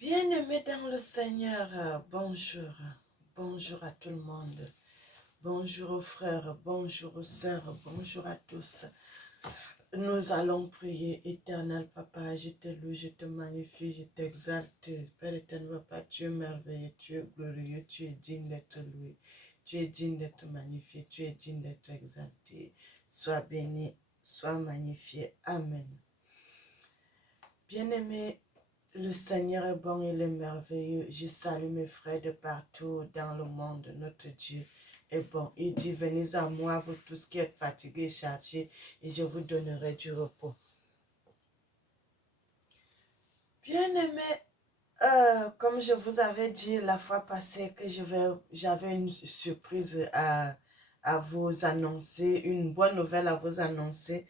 Bien-aimés dans le Seigneur, bonjour. Bonjour à tout le monde. Bonjour aux frères, bonjour aux sœurs, bonjour à tous. Nous allons prier, éternel Papa, je te loue, je te magnifie, je t'exalte. Père éternel Papa, tu es merveilleux, tu es glorieux, tu es digne d'être loué, tu es digne d'être magnifié, tu es digne d'être exalté. Sois béni, sois magnifié. Amen. Bien-aimés, le Seigneur est bon, il est merveilleux. Je salue mes frères de partout dans le monde. Notre Dieu est bon. Il dit, venez à moi, vous tous qui êtes fatigués et chargés, et je vous donnerai du repos. Bien-aimés, comme je vous avais dit la fois passée que j'avais une surprise à vous annoncer, une bonne nouvelle à vous annoncer.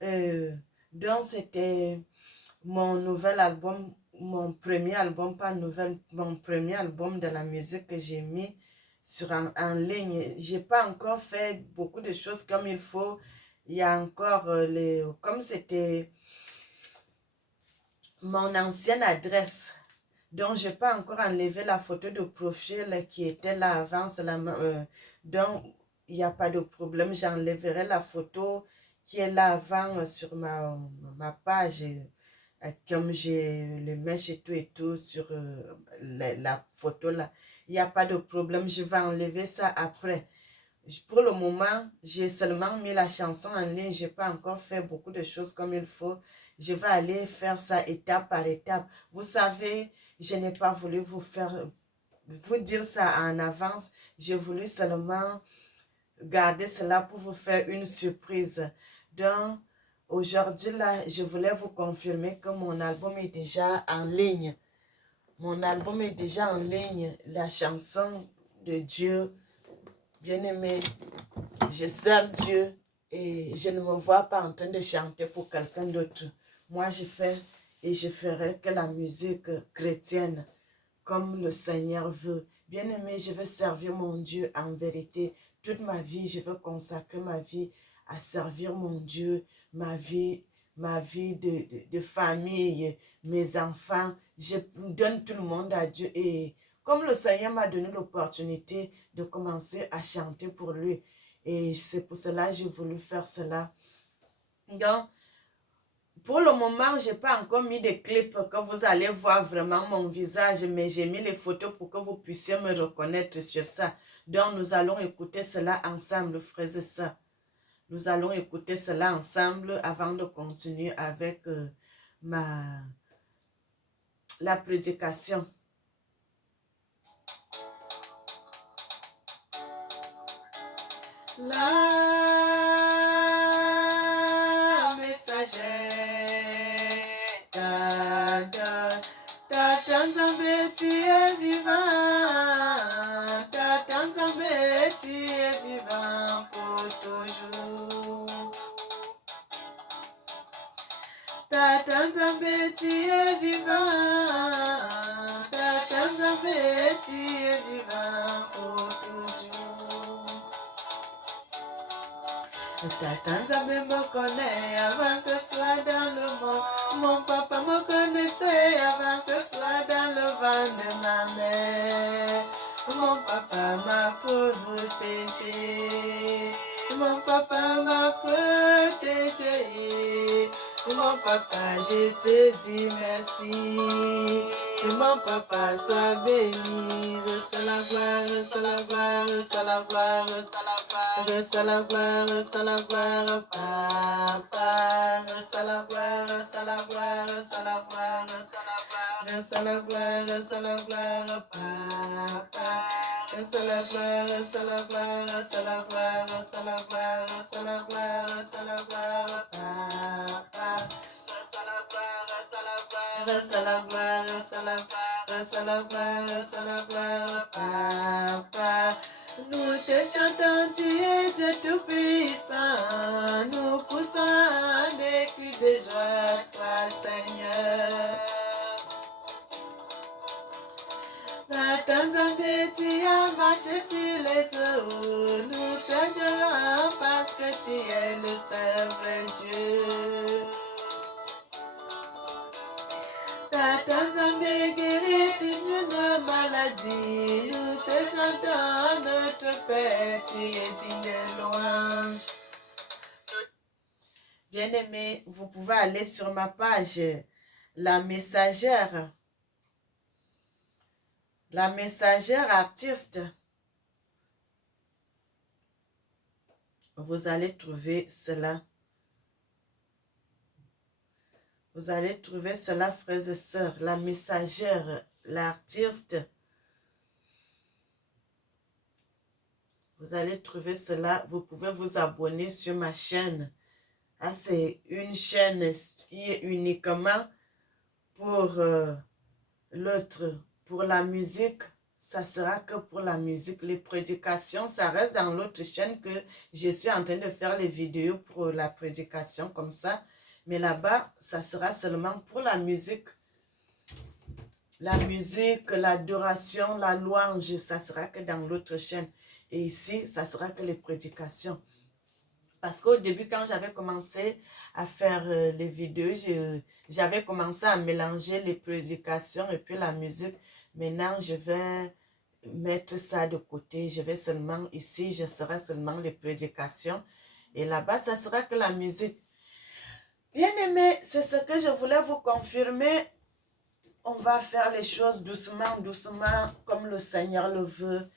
Donc, c'était mon nouvel album, mon premier album, pas nouvelle, mon premier album de la musique que j'ai mis en ligne. J'ai pas encore fait beaucoup de choses comme il faut. Il y a encore comme c'était mon ancienne adresse. Donc, je n'ai pas encore enlevé la photo de profil qui était là avant. Donc, il n'y a pas de problème. J'enlèverai la photo qui est là avant sur ma page. Comme j'ai les mèches et tout sur la photo là. Il n'y a pas de problème. Je vais enlever ça après. Pour le moment, j'ai seulement mis la chanson en ligne. Je n'ai pas encore fait beaucoup de choses comme il faut. Je vais aller faire ça étape par étape. Vous savez, je n'ai pas voulu vous dire ça en avance. J'ai voulu seulement garder cela pour vous faire une surprise. Donc, aujourd'hui, là, je voulais vous confirmer que mon album est déjà en ligne. Mon album est déjà en ligne. La chanson de Dieu, bien-aimé, je sers Dieu et je ne me vois pas en train de chanter pour quelqu'un d'autre. Moi, je fais et je ferai que la musique chrétienne, comme le Seigneur veut. Bien-aimé, je veux servir mon Dieu en vérité. Toute ma vie, je veux consacrer ma vie à servir mon Dieu, ma vie de famille, mes enfants. Je donne tout le monde à Dieu. Et comme le Seigneur m'a donné l'opportunité de commencer à chanter pour lui, et c'est pour cela que j'ai voulu faire cela. Donc, pour le moment, je n'ai pas encore mis de clips que vous allez voir vraiment mon visage, mais j'ai mis les photos pour que vous puissiez me reconnaître sur ça. Donc, nous allons écouter cela ensemble, frères et sœurs. Nous allons écouter cela ensemble avant de continuer avec la prédication. La messagère, Tata Nzambe, tu es vivant, Tata Nzambe, tu es vivant pour toujours. Tata Nzambe, tu es vivant, Tata Nzambe, tu es vivant pour toujours. Tata Nzambe me connaît avant que soit dans le monde. Mon papa me connaissait avant que soit dans le ventre de ma mère. Mon papa m'a protégé. Mon papa m'a protégé. Mon papa, je te dis merci. Mon papa, sois béni. Reçois la gloire, reçois la gloire, reçois la gloire, reçois la gloire. Reçois la gloire, reçois la gloire, papa. Reçois la gloire, reçois la gloire, reçois la gloire, reçois la gloire, reçois la gloire, papa. Reçois la gloire, reçois la gloire, reçois la gloire, reçois la gloire, reçois la gloire, reçois la gloire, papa. Reçois la gloire, reçois la gloire, reçois la gloire, reçois la gloire, reçois la gloire, reçois la gloire, papa. Nous te chantons, tu es Dieu tout-puissant. Nous poussons des cris de joie à toi, Seigneur. Tata Nzambe, tu as marché sur les eaux. Nous t'adorons parce que tu es le seul vrai Dieu. Tata Nzambe, dit, nous te chantons notre Père, tu es digne de loin. Bien-aimés, vous pouvez aller sur ma page, La Messagère artiste. Vous allez trouver cela. Vous allez trouver cela, frères et sœurs. La Messagère, l'artiste. Vous allez trouver cela. Vous pouvez vous abonner sur ma chaîne. Ah, c'est une chaîne qui est uniquement pour l'autre. Pour la musique, ça sera que pour la musique. Les prédications, ça reste dans l'autre chaîne que je suis en train de faire les vidéos pour la prédication comme ça. Mais là-bas, ça sera seulement pour la musique. La musique, l'adoration, la louange, ça sera que dans l'autre chaîne. Et ici, ça sera que les prédications. Parce qu'au début, quand j'avais commencé à faire les vidéos, j'avais commencé à mélanger les prédications et puis la musique. Maintenant, je vais mettre ça de côté. Je vais seulement, ici, je serai seulement les prédications. Et là-bas, ça sera que la musique. Bien aimé, c'est ce que je voulais vous confirmer. On va faire les choses doucement, doucement, comme le Seigneur le veut.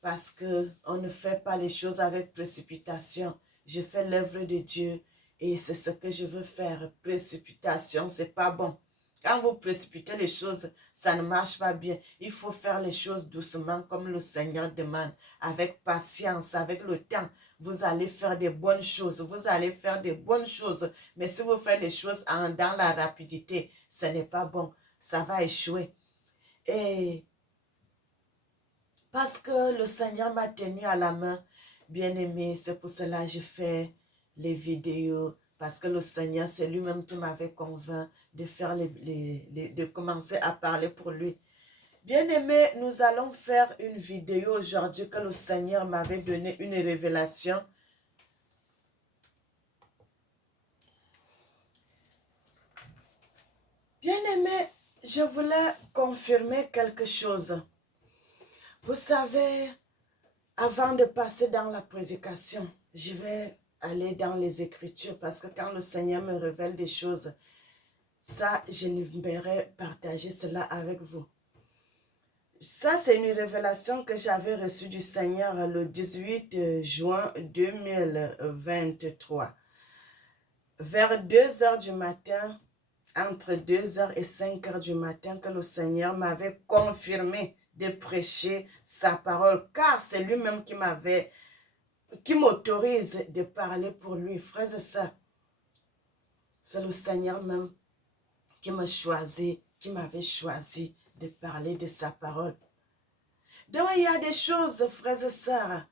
Parce qu'on ne fait pas les choses avec précipitation. Je fais l'œuvre de Dieu et c'est ce que je veux faire. Précipitation, c'est pas bon. Quand vous précipitez les choses, ça ne marche pas bien. Il faut faire les choses doucement comme le Seigneur demande, avec patience, avec le temps. Vous allez faire des bonnes choses. Vous allez faire des bonnes choses. Mais si vous faites des choses dans la rapidité, ce n'est pas bon. Ça va échouer. Et parce que le Seigneur m'a tenu à la main, bien-aimé, c'est pour cela que je fais les vidéos. Parce que le Seigneur, c'est lui-même qui m'avait convaincu de faire de commencer à parler pour lui. Bien-aimé, nous allons faire une vidéo aujourd'hui que le Seigneur m'avait donné une révélation. Bien-aimé, je voulais confirmer quelque chose. Vous savez, avant de passer dans la prédication, je vais aller dans les Écritures parce que quand le Seigneur me révèle des choses, ça, je n'aimerais partager cela avec vous. Ça, c'est une révélation que j'avais reçue du Seigneur le 18 juin 2023. Vers 2 heures du matin, entre 2 heures et 5 heures du matin, que le Seigneur m'avait confirmé de prêcher sa parole, car c'est lui-même qui m'autorise de parler pour lui, frères et sœurs. C'est le Seigneur même qui m'a choisi, qui m'avait choisi de parler de sa parole. Donc il y a des choses, frères et sœurs,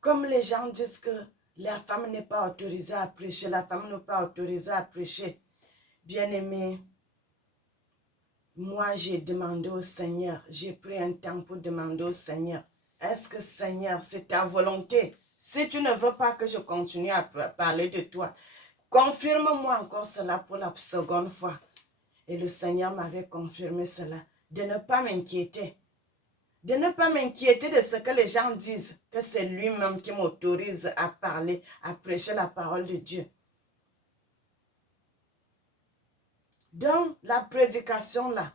comme les gens disent que la femme n'est pas autorisée à prêcher, la femme n'est pas autorisée à prêcher. Bien-aimé, moi j'ai demandé au Seigneur, j'ai pris un temps pour demander au Seigneur, est-ce que Seigneur, c'est ta volonté? Si tu ne veux pas que je continue à parler de toi, confirme-moi encore cela pour la seconde fois. Et le Seigneur m'avait confirmé cela, de ne pas m'inquiéter. De ne pas m'inquiéter de ce que les gens disent, que c'est lui-même qui m'autorise à parler, à prêcher la parole de Dieu. Donc, la prédication là,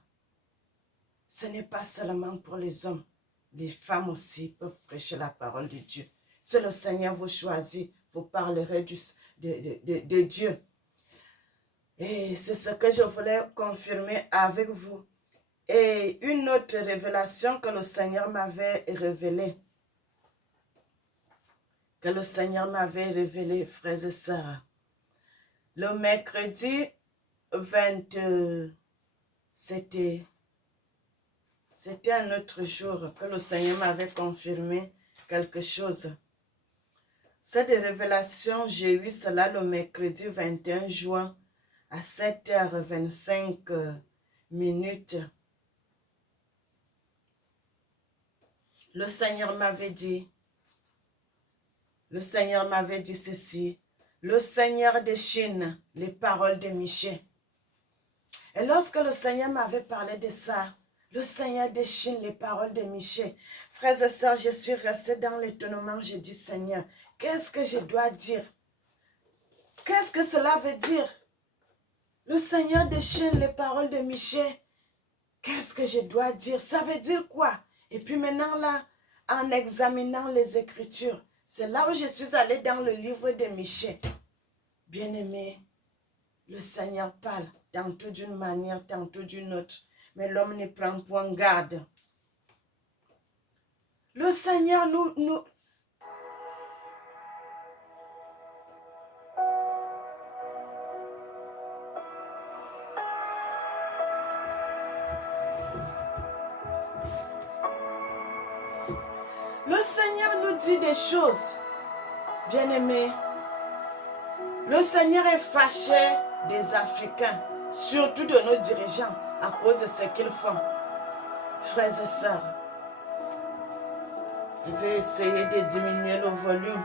ce n'est pas seulement pour les hommes. Les femmes aussi peuvent prêcher la parole de Dieu. Si le Seigneur vous choisit, vous parlerez de Dieu. Et c'est ce que je voulais confirmer avec vous. Et une autre révélation que le Seigneur m'avait révélée. Que le Seigneur m'avait révélé, frères et sœurs. Le mercredi 20, c'était un autre jour que le Seigneur m'avait confirmé quelque chose. Cette révélation, j'ai eu cela le mercredi 21 juin à 7h25 minutes. Le Seigneur m'avait dit ceci, le Seigneur déchaîne les paroles de Michée. Et lorsque le Seigneur m'avait parlé de ça, Le Seigneur déchire les paroles de Michée. Frères et sœurs, je suis restée dans l'étonnement. J'ai dit, Seigneur, qu'est-ce que je dois dire? Qu'est-ce que cela veut dire? Le Seigneur déchire les paroles de Michée. Qu'est-ce que je dois dire? Ça veut dire quoi? Et puis maintenant là, en examinant les Écritures, c'est là où je suis allée dans le livre de Michée. Bien-aimé, le Seigneur parle tantôt d'une manière, tantôt d'une autre. Mais l'homme ne prend point garde. Le Seigneur nous dit des choses. Bien-aimés, le Seigneur est fâché des Africains, surtout de nos dirigeants, à cause de ce qu'ils font. Frères et sœurs, je vais essayer de diminuer le volume.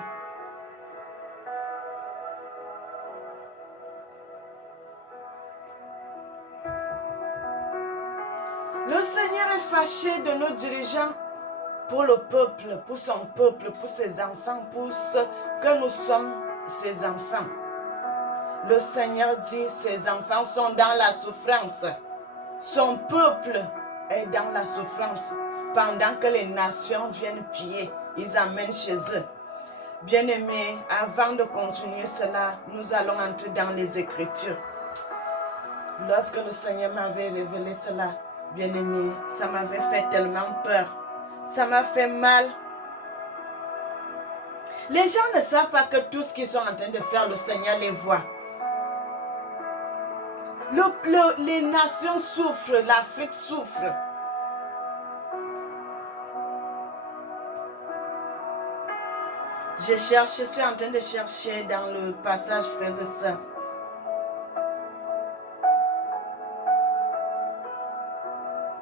Le Seigneur est fâché de nos dirigeants pour le peuple, pour son peuple, pour ses enfants, pour ce que nous sommes, ses enfants. Le Seigneur dit, ses enfants sont dans la souffrance. Son peuple est dans la souffrance. Pendant que les nations viennent piller, ils amènent chez eux. Bien-aimés, avant de continuer cela, nous allons entrer dans les Écritures. Lorsque le Seigneur m'avait révélé cela, bien-aimés, ça m'avait fait tellement peur. Ça m'a fait mal. Les gens ne savent pas que tout ce qu'ils sont en train de faire, le Seigneur les voit. Les nations souffrent, l'Afrique souffre. Je suis en train de chercher dans le passage, frères et sœurs.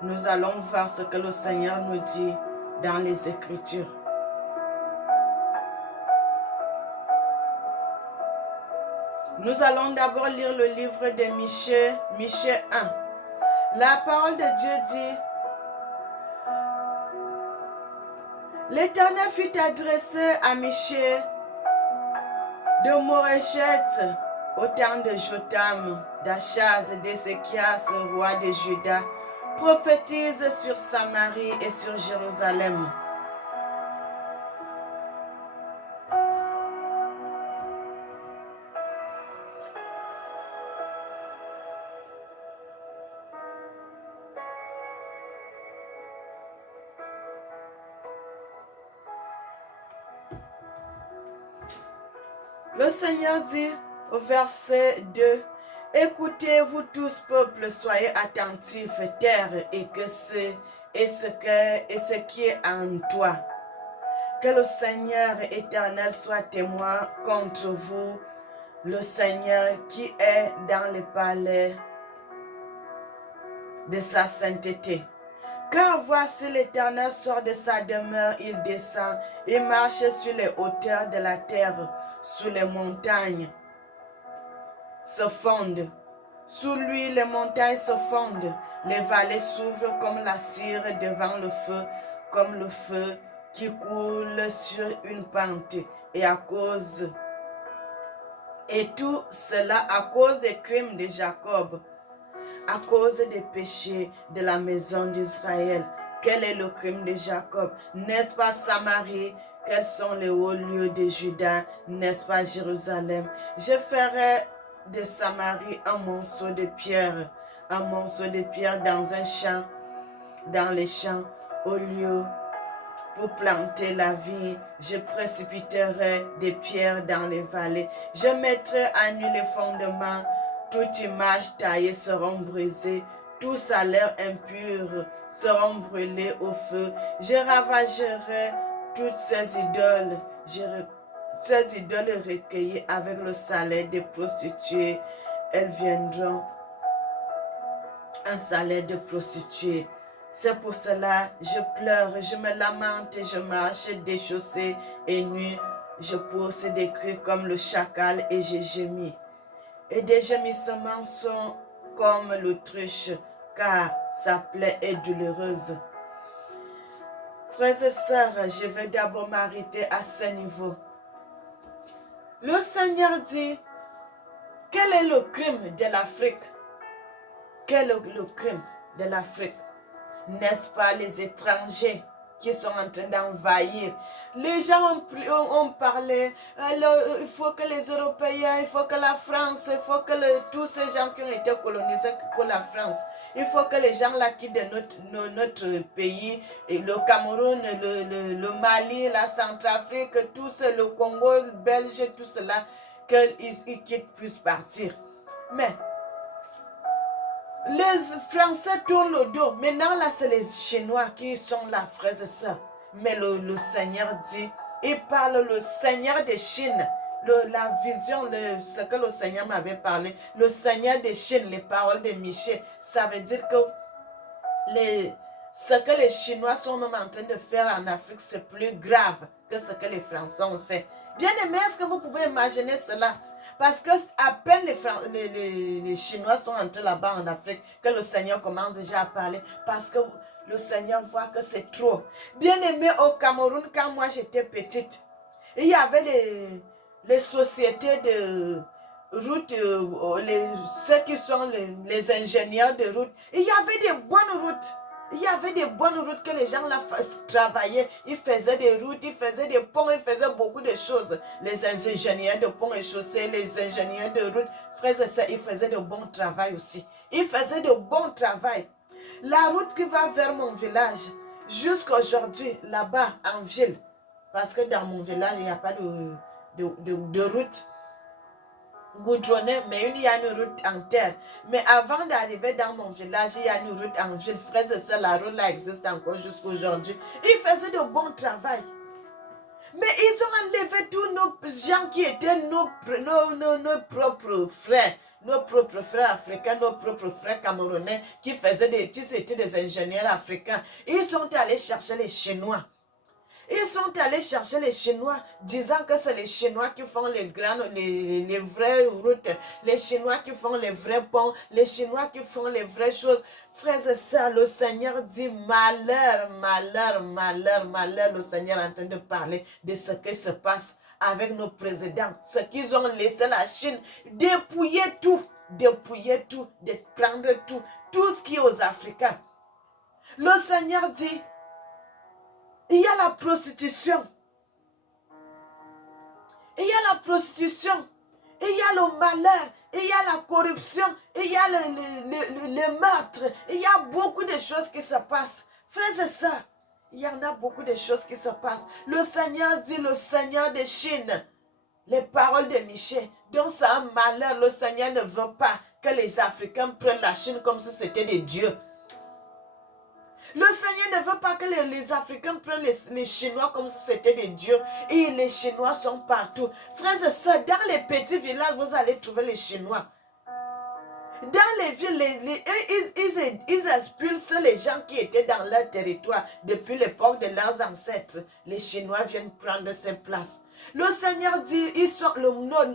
Nous allons voir ce que le Seigneur nous dit dans les Écritures. Nous allons d'abord lire le livre de Michée, Michée 1. La parole de Dieu dit, l'Éternel fut adressé à Michée de Moréchet au temps de Jotam, d'Achaz et d'Ézéchias, roi de Juda, prophétise sur Samarie et sur Jérusalem. Le Seigneur dit au verset 2, « Écoutez, vous tous, peuples, soyez attentifs, terre, et ce qui est en toi. Que le Seigneur éternel soit témoin contre vous, le Seigneur qui est dans le palais de sa sainteté. Car voici l'Éternel sort de sa demeure, il descend, il marche sur les hauteurs de la terre, sous les montagnes se fondent. Sous lui, les montagnes se fondent, les vallées s'ouvrent comme la cire devant le feu, comme le feu qui coule sur une pente, et tout cela à cause des crimes de Jacob, à cause des péchés de la maison d'Israël. Quel est le crime de Jacob? N'est-ce pas Samarie? Quels sont les hauts lieux de Juda? N'est-ce pas Jérusalem? Je ferai de Samarie un monceau de pierre dans un champ, dans les champs, au lieu pour planter la vigne. Je précipiterai des pierres dans les vallées. Je mettrai à nu les fondements. Toute image taillée seront brisées. Tous salaires impurs seront brûlés au feu. Je ravagerai toutes ces idoles. Ces idoles recueillies avec le salaire des prostituées. Elles viendront un salaire de prostituée. C'est pour cela je pleure, je me lamente et je marche déchaussée et nue. Je pousse des cris comme le chacal et je gémis. Et des gémissements sont comme l'autruche car sa plaie est douloureuse. Frères et sœurs, je vais d'abord m'arrêter à ce niveau. Le Seigneur dit, quel est le crime de l'Afrique? Quel est le crime de l'Afrique? N'est-ce pas les étrangers qui sont en train d'envahir? Les gens ont parlé, alors, il faut que les Européens, il faut que la France, il faut que tous ces gens qui ont été colonisés pour la France, il faut que les gens là quittent notre pays, et le Cameroun, le Mali, la Centrafrique, tous, le Congo, le Belge, tout cela, qu'ils quittent, puissent partir. Mais les Français tournent le dos. Maintenant, là, c'est les Chinois qui sont là, frères et sœurs. Mais le Seigneur dit, il parle le Seigneur de Chine. La vision, ce que le Seigneur m'avait parlé, le Seigneur de Chine, les paroles de Michel, ça veut dire que ce que les Chinois sont même en train de faire en Afrique, c'est plus grave que ce que les Français ont fait. Bien aimé, est-ce que vous pouvez imaginer cela? Parce que à peine les Chinois sont entrés là-bas en Afrique que le Seigneur commence déjà à parler. Parce que le Seigneur voit que c'est trop. Bien aimé, au Cameroun, quand moi j'étais petite, il y avait les sociétés de route, ceux qui sont les ingénieurs de route. Il y avait des bonnes routes. Il y avait des bonnes routes que les gens là travaillaient. Ils faisaient des routes, ils faisaient des ponts, ils faisaient beaucoup de choses. Les ingénieurs de ponts et chaussées, les ingénieurs de routes, frères et sœurs, ils faisaient de bons travail aussi. Ils faisaient de bons travail. La route qui va vers mon village, jusqu'à aujourd'hui, là-bas, en ville, parce que dans mon village, il n'y a pas de route goudronnée, mais il y a une route en terre. Mais avant d'arriver dans mon village, il y a une route en ville. Frères et sœurs, la route là existe encore jusqu'à aujourd'hui. Ils faisaient de bon travail. Mais ils ont enlevé tous nos gens qui étaient nos propres frères. Nos propres frères africains, nos propres frères camerounais qui étaient des ingénieurs africains. Ils sont allés chercher les Chinois. Ils sont allés chercher les Chinois, disant que c'est les Chinois qui font les vraies routes, les Chinois qui font les vrais ponts, les Chinois qui font les vraies choses. Frères et sœurs, le Seigneur dit malheur, malheur, malheur, malheur. Le Seigneur est en train de parler de ce qui se passe avec nos présidents, ce qu'ils ont laissé la Chine dépouiller tout, de prendre tout ce qui est aux Africains. Le Seigneur dit, il y a la prostitution. Il y a la prostitution. Il y a le malheur. Il y a la corruption. Il y a le meurtre. Il y a beaucoup de choses qui se passent. Frères et sœurs, il y en a beaucoup de choses qui se passent. Le Seigneur dit, le Seigneur de Chine. Les paroles de Michel. Donc c'est un malheur. Le Seigneur ne veut pas que les Africains prennent la Chine comme si c'était des dieux. Le Seigneur ne veut pas que les Africains prennent les Chinois comme si c'était des dieux. Et les Chinois sont partout. Frères et sœurs, dans les petits villages, vous allez trouver les Chinois. Dans les villes, ils expulsent les gens qui étaient dans leur territoire depuis l'époque de leurs ancêtres. Les Chinois viennent prendre ces places. Le Seigneur dit,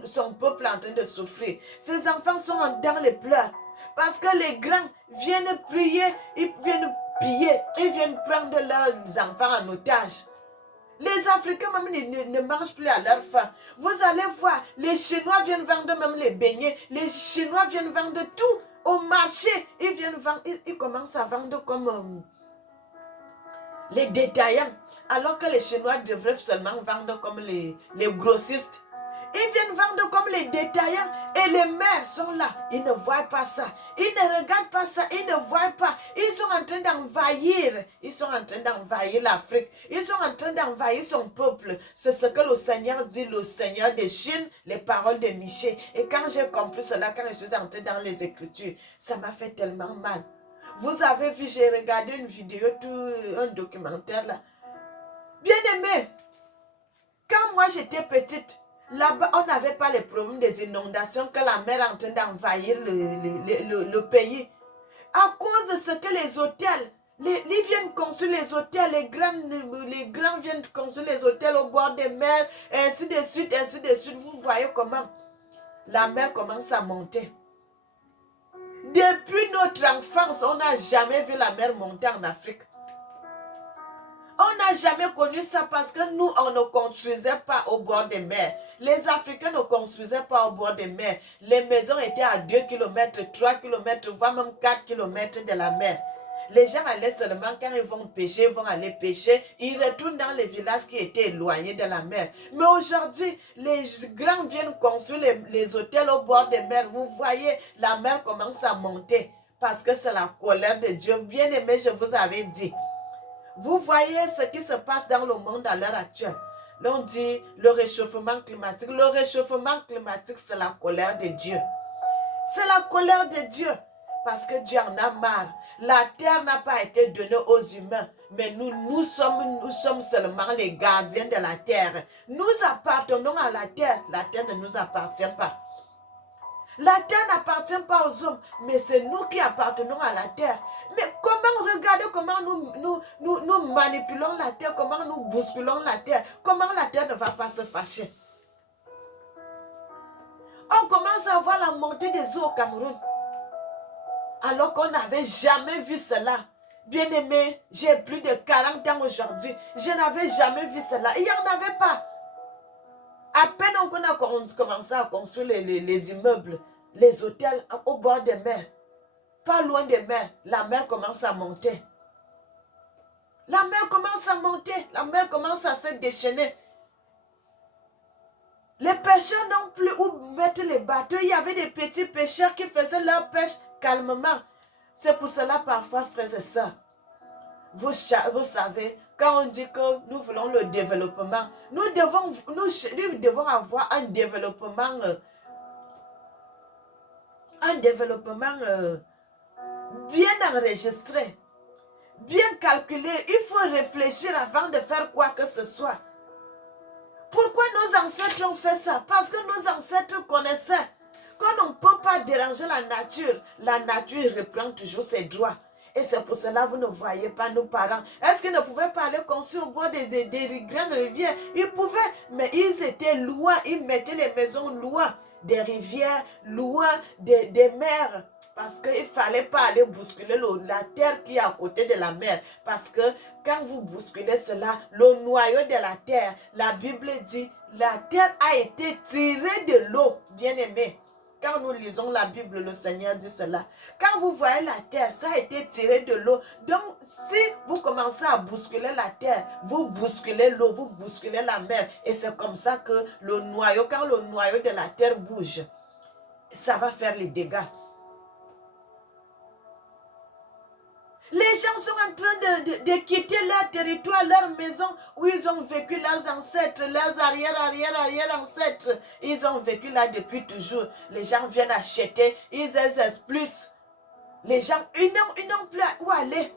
son peuple est en train de souffrir. Ses enfants sont dans les pleurs. Parce que les grands viennent prier, ils viennent piller, ils viennent prendre leurs enfants en otage. Les Africains même ne mangent plus à leur faim. Vous allez voir, les Chinois viennent vendre même les beignets. Les Chinois viennent vendre tout au marché. Ils viennent vendre, ils commencent à vendre comme les détaillants. Alors que les Chinois devraient seulement vendre comme les grossistes. Ils viennent vendre comme les détaillants et les mères sont là. Ils ne voient pas ça. Ils ne regardent pas ça. Ils ne voient pas. Ils sont en train d'envahir. Ils sont en train d'envahir l'Afrique. Ils sont en train d'envahir son peuple. C'est ce que le Seigneur dit, le Seigneur de Chine, les paroles de Michel. Et quand j'ai compris cela, quand je suis entrée dans les Écritures, ça m'a fait tellement mal. Vous avez vu, j'ai regardé une vidéo, un documentaire là. Bien aimé, quand moi j'étais petite, là-bas, on n'avait pas les problèmes des inondations que la mer est en train d'envahir le pays. À cause de ce que les hôtels, ils viennent construire les hôtels, les grands viennent construire les hôtels au bord des mers, et ainsi de suite, ainsi de suite. Vous voyez comment la mer commence à monter. Depuis notre enfance, France, on n'a jamais vu la mer monter en Afrique. On n'a jamais connu ça parce que nous, on ne construisait pas au bord des mers. Les Africains ne construisaient pas au bord des mers. Les maisons étaient à 2 km, 3 km, voire même 4 km de la mer. Les gens allaient seulement quand ils vont pêcher, ils vont aller pêcher. Ils retournent dans les villages qui étaient éloignés de la mer. Mais aujourd'hui, les grands viennent construire les hôtels au bord des mers. Vous voyez, la mer commence à monter parce que c'est la colère de Dieu. Bien aimé, je vous avais dit. Vous voyez ce qui se passe dans le monde à l'heure actuelle. L'on dit le réchauffement climatique. Le réchauffement climatique, c'est la colère de Dieu. C'est la colère de Dieu. Parce que Dieu en a marre. La terre n'a pas été donnée aux humains. Mais nous sommes seulement les gardiens de la terre. Nous appartenons à la terre. La terre ne nous appartient pas. La terre n'appartient pas aux hommes, mais c'est nous qui appartenons à la terre. Mais regardez comment nous manipulons la terre, comment nous bousculons la terre, comment la terre ne va pas se fâcher. On commence à voir la montée des eaux au Cameroun, alors qu'on n'avait jamais vu cela. Bien aimé, j'ai plus de 40 ans aujourd'hui, je n'avais jamais vu cela. Il n'y en avait pas. À peine qu'on a commencé à construire les immeubles, les hôtels au bord des mers, pas loin des mers, la mer commence à monter. La mer commence à monter, la mer commence à se déchaîner. Les pêcheurs n'ont plus où mettre les bateaux. Il y avait des petits pêcheurs qui faisaient leur pêche calmement. C'est pour cela parfois, frères et sœurs, vous savez, quand on dit que nous voulons le développement, nous devons avoir un développement bien enregistré, bien calculé. Il faut réfléchir avant de faire quoi que ce soit. Pourquoi nos ancêtres ont fait ça? Parce que nos ancêtres connaissaient qu'on ne peut pas déranger la nature. La nature reprend toujours ses droits. Et c'est pour cela que vous ne voyez pas nos parents. Est-ce qu'ils ne pouvaient pas aller construire au bord des grandes rivières? Ils pouvaient, mais ils étaient loin. Ils mettaient les maisons loin des rivières, loin des mers. Parce qu'il ne fallait pas aller bousculer la terre qui est à côté de la mer. Parce que quand vous bousculez cela, le noyau de la terre, la Bible dit, la terre a été tirée de l'eau, bien aimé. Quand nous lisons la Bible, le Seigneur dit cela. Quand vous voyez la terre, ça a été tiré de l'eau. Donc, si vous commencez à bousculer la terre, vous bousculez l'eau, vous bousculez la mer. Et c'est comme ça que le noyau, quand le noyau de la terre bouge, ça va faire les dégâts. Les gens sont en train de quitter leur territoire, leur maison où ils ont vécu, leurs ancêtres, leurs arrière-ancêtres. Ils ont vécu là depuis toujours. Les gens viennent acheter, ils exercent plus. Les gens, ils n'ont plus où aller.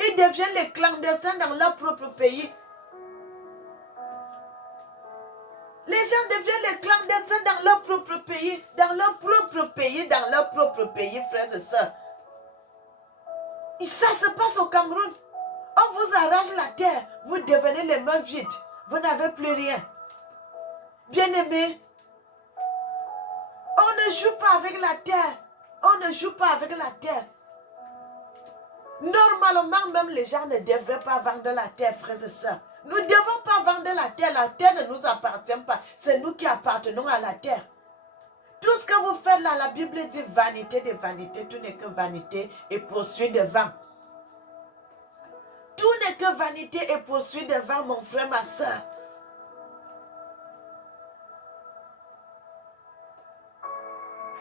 Ils deviennent les clandestins dans leur propre pays. Les gens deviennent les clandestins dans leur propre pays, dans leur propre pays, frères et sœurs. Et ça se passe au Cameroun. On vous arrache la terre, vous devenez les mains vides. Vous n'avez plus rien. Bien-aimés, on ne joue pas avec la terre. On ne joue pas avec la terre. Normalement, même les gens ne devraient pas vendre la terre, frères et sœurs. Nous ne devons pas vendre la terre. La terre ne nous appartient pas. C'est nous qui appartenons à la terre. Tout ce que vous faites là, la Bible dit vanité de vanité, tout n'est que vanité et poursuite de vent. Tout n'est que vanité et poursuite de vent, mon frère, ma soeur.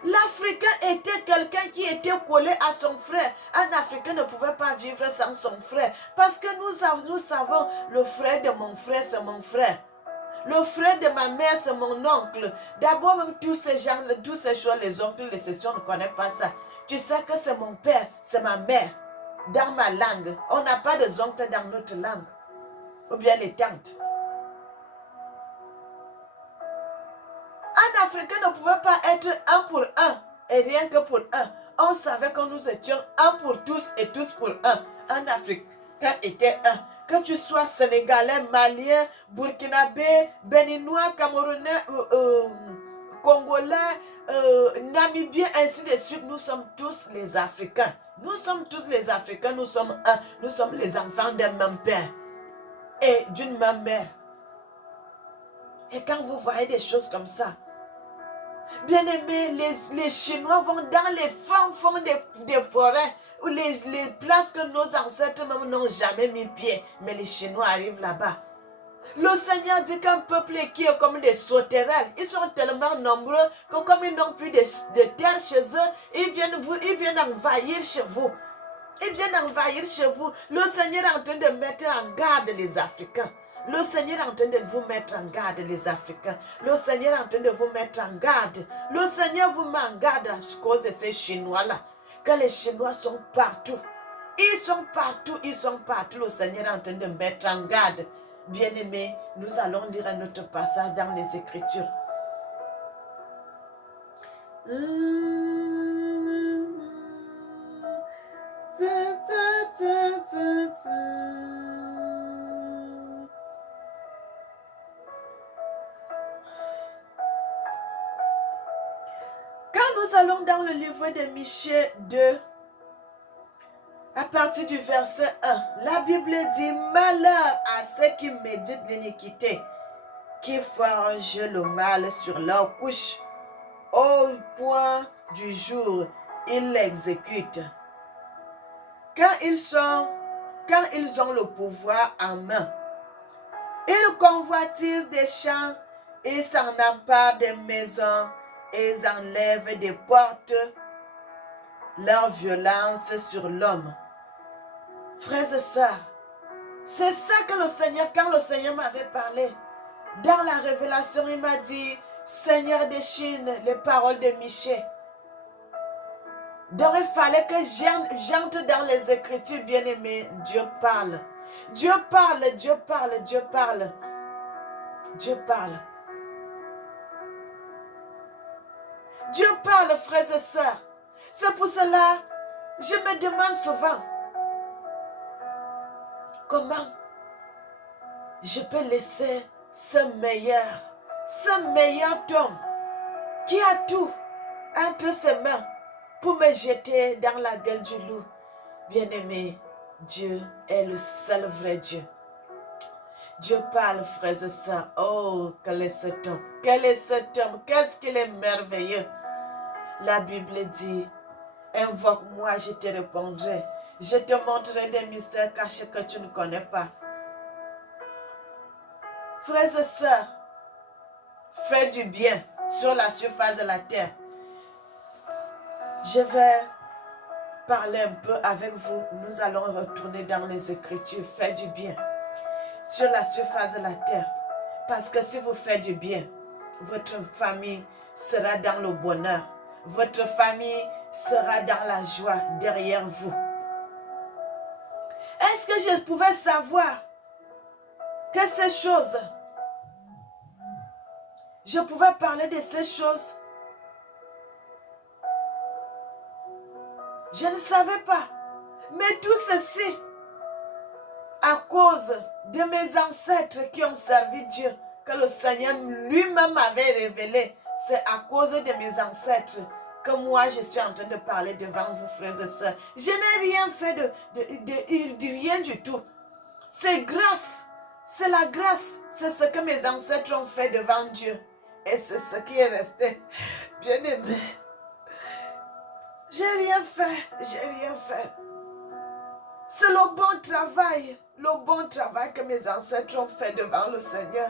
L'Africain était quelqu'un qui était collé à son frère. Un Africain ne pouvait pas vivre sans son frère. Parce que nous savons, le frère de mon frère, c'est mon frère. Le frère de ma mère, c'est mon oncle. D'abord, même tous ces choses, les oncles, les sessions, on ne connaît pas ça. Tu sais que c'est mon père, c'est ma mère. Dans ma langue, on n'a pas de oncles dans notre langue. Ou bien les tantes. Un Africain ne pouvait pas être un pour un et rien que pour un. On savait que nous étions un pour tous et tous pour un. Un Africain était un. Que tu sois sénégalais, malien, burkinabé, béninois, camerounais, congolais, Namibien, ainsi de suite. Nous sommes tous les Africains. Nous sommes tous les Africains, nous sommes un. Nous sommes les enfants d'un même père et d'une même mère. Et quand vous voyez des choses comme ça, bien aimés, les Chinois vont dans les fonds des forêts, ou les places que nos ancêtres même n'ont jamais mis pied. Mais les Chinois arrivent là-bas. Le Seigneur dit qu'un peuple qui est comme des sauterelles, ils sont tellement nombreux que comme ils n'ont plus de terre chez eux, ils viennent envahir chez vous. Ils viennent envahir chez vous. Le Seigneur est en train de mettre en garde les Africains. Le Seigneur est en train de vous mettre en garde les Africains. Le Seigneur est en train de vous mettre en garde. Le Seigneur vous met en garde à cause de ces Chinois-là. Que les Chinois sont partout. Ils sont partout, ils sont partout. Le Seigneur est en train de mettre en garde. Bien-aimés, nous allons lire un autre passage dans les Écritures. Quand nous allons dans le livre de Michée 2, à partir du verset 1, la Bible dit « Malheur à ceux qui méditent l'iniquité, qui forgent le mal sur leur couche. Au point du jour, ils l'exécutent. Quand ils ont le pouvoir en main, ils convoitisent des champs, ils s'en emparent des maisons, ils enlèvent des portes, leur violence sur l'homme. » Frères et sœurs, c'est ça que le Seigneur, quand le Seigneur m'avait parlé, dans la révélation, il m'a dit, Seigneur des Chines, les paroles de Michée. Donc il fallait que j'entre dans les Écritures, bien-aimés. Dieu parle. Dieu parle, Dieu parle, Dieu parle. Dieu parle. Dieu parle, frères et sœurs. C'est pour cela, je me demande souvent, comment je peux laisser ce meilleur homme qui a tout entre ses mains pour me jeter dans la gueule du loup. Bien-aimé, Dieu est le seul vrai Dieu. Dieu parle, frères et sœurs. Oh, quel est cet homme? Quel est cet homme? Qu'est-ce qu'il est merveilleux? La Bible dit, invoque-moi, je te répondrai. Je te montrerai des mystères cachés que tu ne connais pas. Frères et sœurs, faites du bien sur la surface de la terre. Je vais parler un peu avec vous. Nous allons retourner dans les Écritures. Faites du bien sur la surface de la terre. Parce que si vous faites du bien, votre famille sera dans le bonheur. Votre famille sera dans la joie derrière vous. Est-ce que je pouvais savoir que ces choses, je pouvais parler de ces choses? Je ne savais pas. Mais tout ceci, à cause de mes ancêtres qui ont servi Dieu, que le Seigneur lui-même avait révélé, c'est à cause de mes ancêtres que moi je suis en train de parler devant vous, frères et sœurs. Je n'ai rien fait de rien du tout. C'est grâce, c'est la grâce, c'est ce que mes ancêtres ont fait devant Dieu. Et c'est ce qui est resté. Bien aimé, j'ai rien fait. C'est le bon travail que mes ancêtres ont fait devant le Seigneur,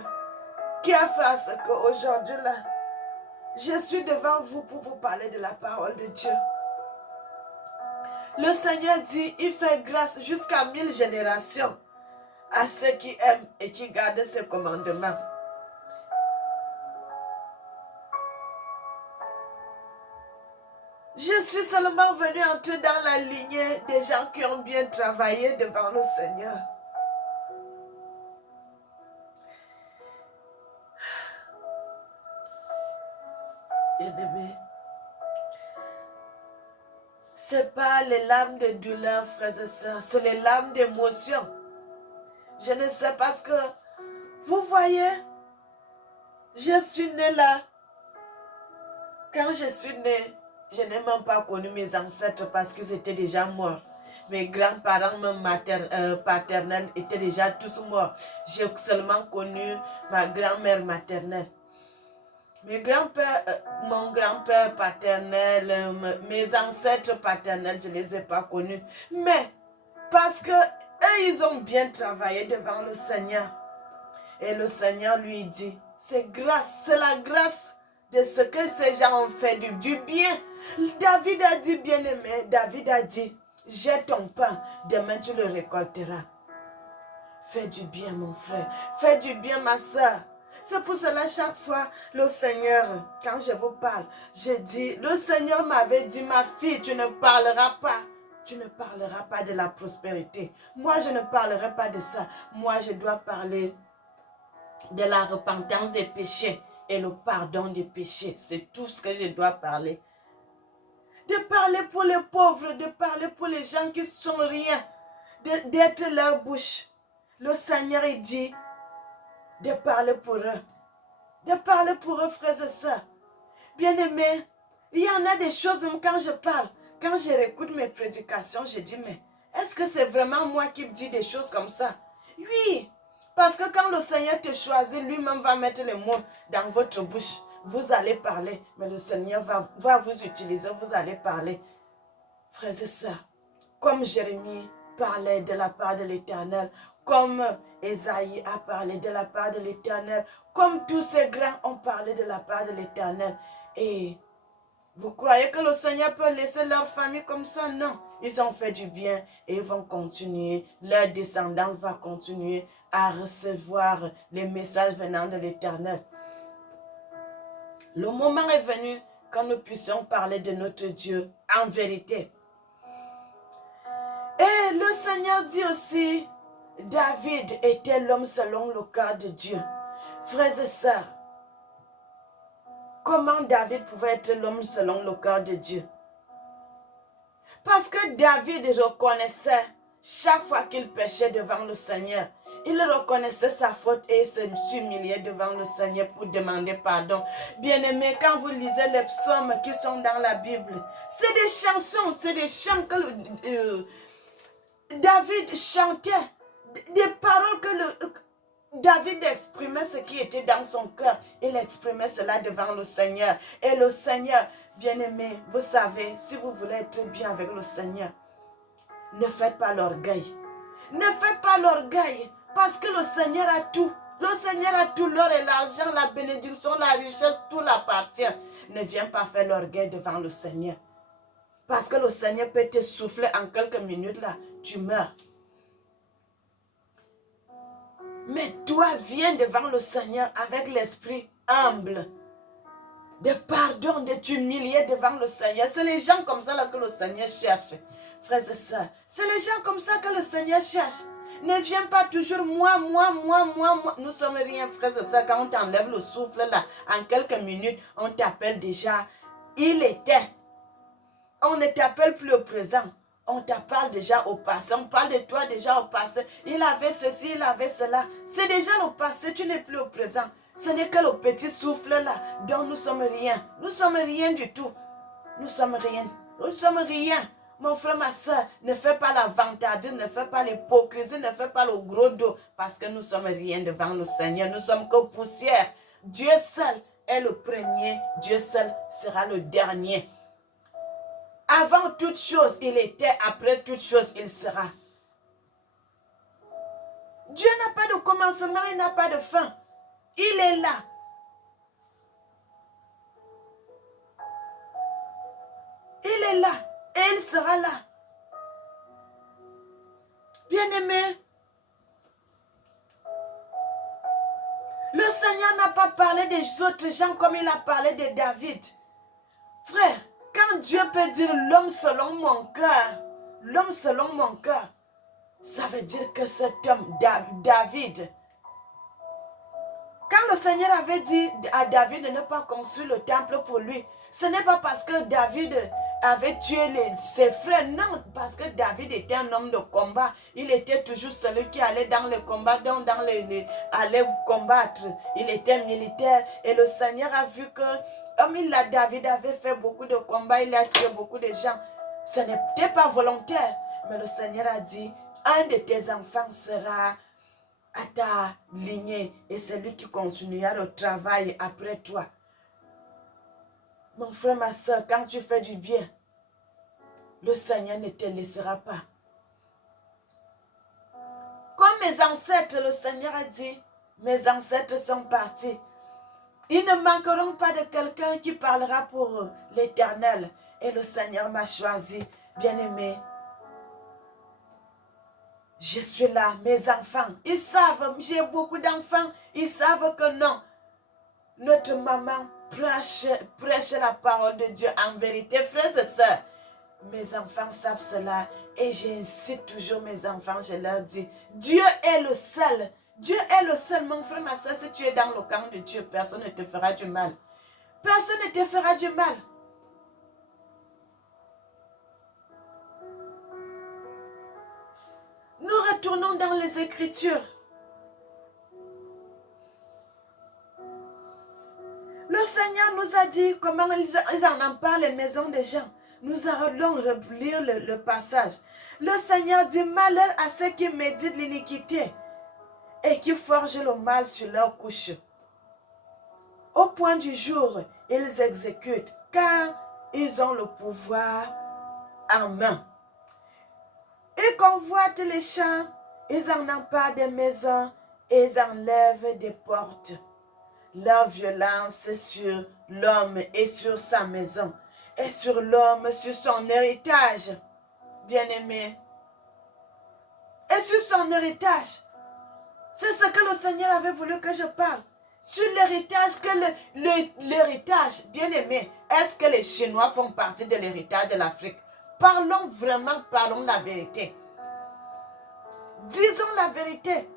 qui a fait à ce qu'aujourd'hui là, je suis devant vous pour vous parler de la parole de Dieu. Le Seigneur dit, il fait grâce jusqu'à 1000 générations à ceux qui aiment et qui gardent ses commandements. Je suis seulement venu entrer dans la lignée des gens qui ont bien travaillé devant le Seigneur. Bien-aimé, ce n'est pas les larmes de douleur, frères et sœurs, c'est les larmes d'émotion. Je ne sais pas ce que vous voyez. Je suis né là. Quand je suis née, je n'ai même pas connu mes ancêtres parce qu'ils étaient déjà morts. Mes grands-parents, même paternels, étaient déjà tous morts. J'ai seulement connu ma grand-mère maternelle. Mon grand-père paternel, mes ancêtres paternels, je ne les ai pas connus. Mais parce que eux, ils ont bien travaillé devant le Seigneur. Et le Seigneur lui dit, c'est la grâce de ce que ces gens ont fait du bien. David a dit, bien-aimé, David a dit, jette ton pain, demain tu le récolteras. Fais du bien, mon frère. Fais du bien, ma soeur. C'est pour cela, chaque fois, le Seigneur, quand je vous parle, je dis, le Seigneur m'avait dit, ma fille, tu ne parleras pas. Tu ne parleras pas de la prospérité. Moi, je ne parlerai pas de ça. Moi, je dois parler de la repentance des péchés et le pardon des péchés. C'est tout ce que je dois parler. De parler pour les pauvres, de parler pour les gens qui ne sont rien, d'être leur bouche. Le Seigneur, il dit de parler pour eux. De parler pour eux, frères et sœurs. Bien-aimés, il y en a des choses, même quand je parle, quand je réécoute mes prédications, je dis, mais est-ce que c'est vraiment moi qui dis des choses comme ça? Oui, parce que quand le Seigneur te choisit, lui-même va mettre les mots dans votre bouche. Vous allez parler, mais le Seigneur va vous utiliser, vous allez parler. Frères et sœurs, comme Jérémie parlait de la part de l'Éternel, comme Ésaïe a parlé de la part de l'Éternel, comme tous ces grands ont parlé de la part de l'Éternel. Et vous croyez que le Seigneur peut laisser leur famille comme ça? Non. Ils ont fait du bien et ils vont continuer. Leur descendance va continuer à recevoir les messages venant de l'Éternel. Le moment est venu quand nous puissions parler de notre Dieu en vérité. Et le Seigneur dit aussi, David était l'homme selon le cœur de Dieu. Frères et sœurs, comment David pouvait être l'homme selon le cœur de Dieu? Parce que David reconnaissait chaque fois qu'il péchait devant le Seigneur, il reconnaissait sa faute et il s'humiliait devant le Seigneur pour demander pardon. Bien-aimés, quand vous lisez les psaumes qui sont dans la Bible, c'est des chansons, c'est des chants que David chantait, des paroles que David exprimait ce qui était dans son cœur. Il exprimait cela devant le Seigneur. Et le Seigneur, bien-aimé, vous savez, si vous voulez être bien avec le Seigneur, ne faites pas l'orgueil. Ne faites pas l'orgueil, parce que le Seigneur a tout. Le Seigneur a tout, l'or et l'argent, la bénédiction, la richesse, tout l'appartient. Ne viens pas faire l'orgueil devant le Seigneur. Parce que le Seigneur peut te souffler en quelques minutes là, tu meurs. Mais toi, viens devant le Seigneur avec l'esprit humble, de pardon, de t'humilier devant le Seigneur. C'est les gens comme ça là que le Seigneur cherche. Frères et sœurs, c'est les gens comme ça que le Seigneur cherche. Ne viens pas toujours moi. Nous sommes rien, frères et sœurs. Quand on t'enlève le souffle là, en quelques minutes, on t'appelle déjà. Il était. On ne t'appelle plus au présent. On t'appelle déjà au passé. On parle de toi déjà au passé. Il avait ceci, il avait cela. C'est déjà le passé, tu n'es plus au présent. Ce n'est que le petit souffle là, dont nous sommes rien. Nous sommes rien du tout. Nous sommes rien. Nous sommes rien. Mon frère, ma soeur, ne fais pas la vantardise, ne fais pas l'hypocrisie, ne fais pas le gros dos. Parce que nous sommes rien devant le Seigneur. Nous sommes que poussière. Dieu seul est le premier. Dieu seul sera le dernier. Avant toute chose, il était. Après toute chose, il sera. Dieu n'a pas de commencement, il n'a pas de fin. Il est là. Il est là. Et il sera là. Bien-aimé, le Seigneur n'a pas parlé des autres gens comme il a parlé de David. Frère, quand Dieu peut dire l'homme selon mon cœur, l'homme selon mon cœur, ça veut dire que cet homme, David, quand le Seigneur avait dit à David de ne pas construire le temple pour lui, ce n'est pas parce que David avait tué ses frères, non, parce que David était un homme de combat. Il était toujours celui qui allait dans le combat, allait combattre. Il était militaire et le Seigneur a vu que David avait fait beaucoup de combats, il a tué beaucoup de gens. Ce n'était pas volontaire. Mais le Seigneur a dit, un de tes enfants sera à ta lignée et c'est lui qui continuera le travail après toi. Mon frère, ma soeur, quand tu fais du bien, le Seigneur ne te laissera pas. Comme mes ancêtres, le Seigneur a dit, mes ancêtres sont partis. Ils ne manqueront pas de quelqu'un qui parlera pour l'Éternel. Et le Seigneur m'a choisi, bien-aimé. Je suis là, mes enfants. Ils savent, j'ai beaucoup d'enfants. Ils savent que non. Notre maman prêche la parole de Dieu en vérité. Frères et sœurs, mes enfants savent cela. Et j'incite toujours mes enfants, je leur dis, Dieu est le seul. Dieu est le seul, mon frère, ma soeur. Si tu es dans le camp de Dieu, personne ne te fera du mal. Personne ne te fera du mal. Nous retournons dans les Écritures. Le Seigneur nous a dit comment ils en parlent les maisons des gens. Nous allons relire le passage. Le Seigneur dit, malheur à ceux qui méditent l'iniquité et qui forgent le mal sur leur couche. Au point du jour, ils exécutent, car ils ont le pouvoir en main. Ils convoitent les champs, ils en emparent des maisons et ils enlèvent des portes. Leur violence sur l'homme et sur sa maison, et sur l'homme, sur son héritage, bien-aimé. Et sur son héritage. C'est ce que le Seigneur avait voulu que je parle. Sur l'héritage, l'héritage, bien-aimé, est-ce que les Chinois font partie de l'héritage de l'Afrique? Parlons vraiment, parlons la vérité. Disons la vérité.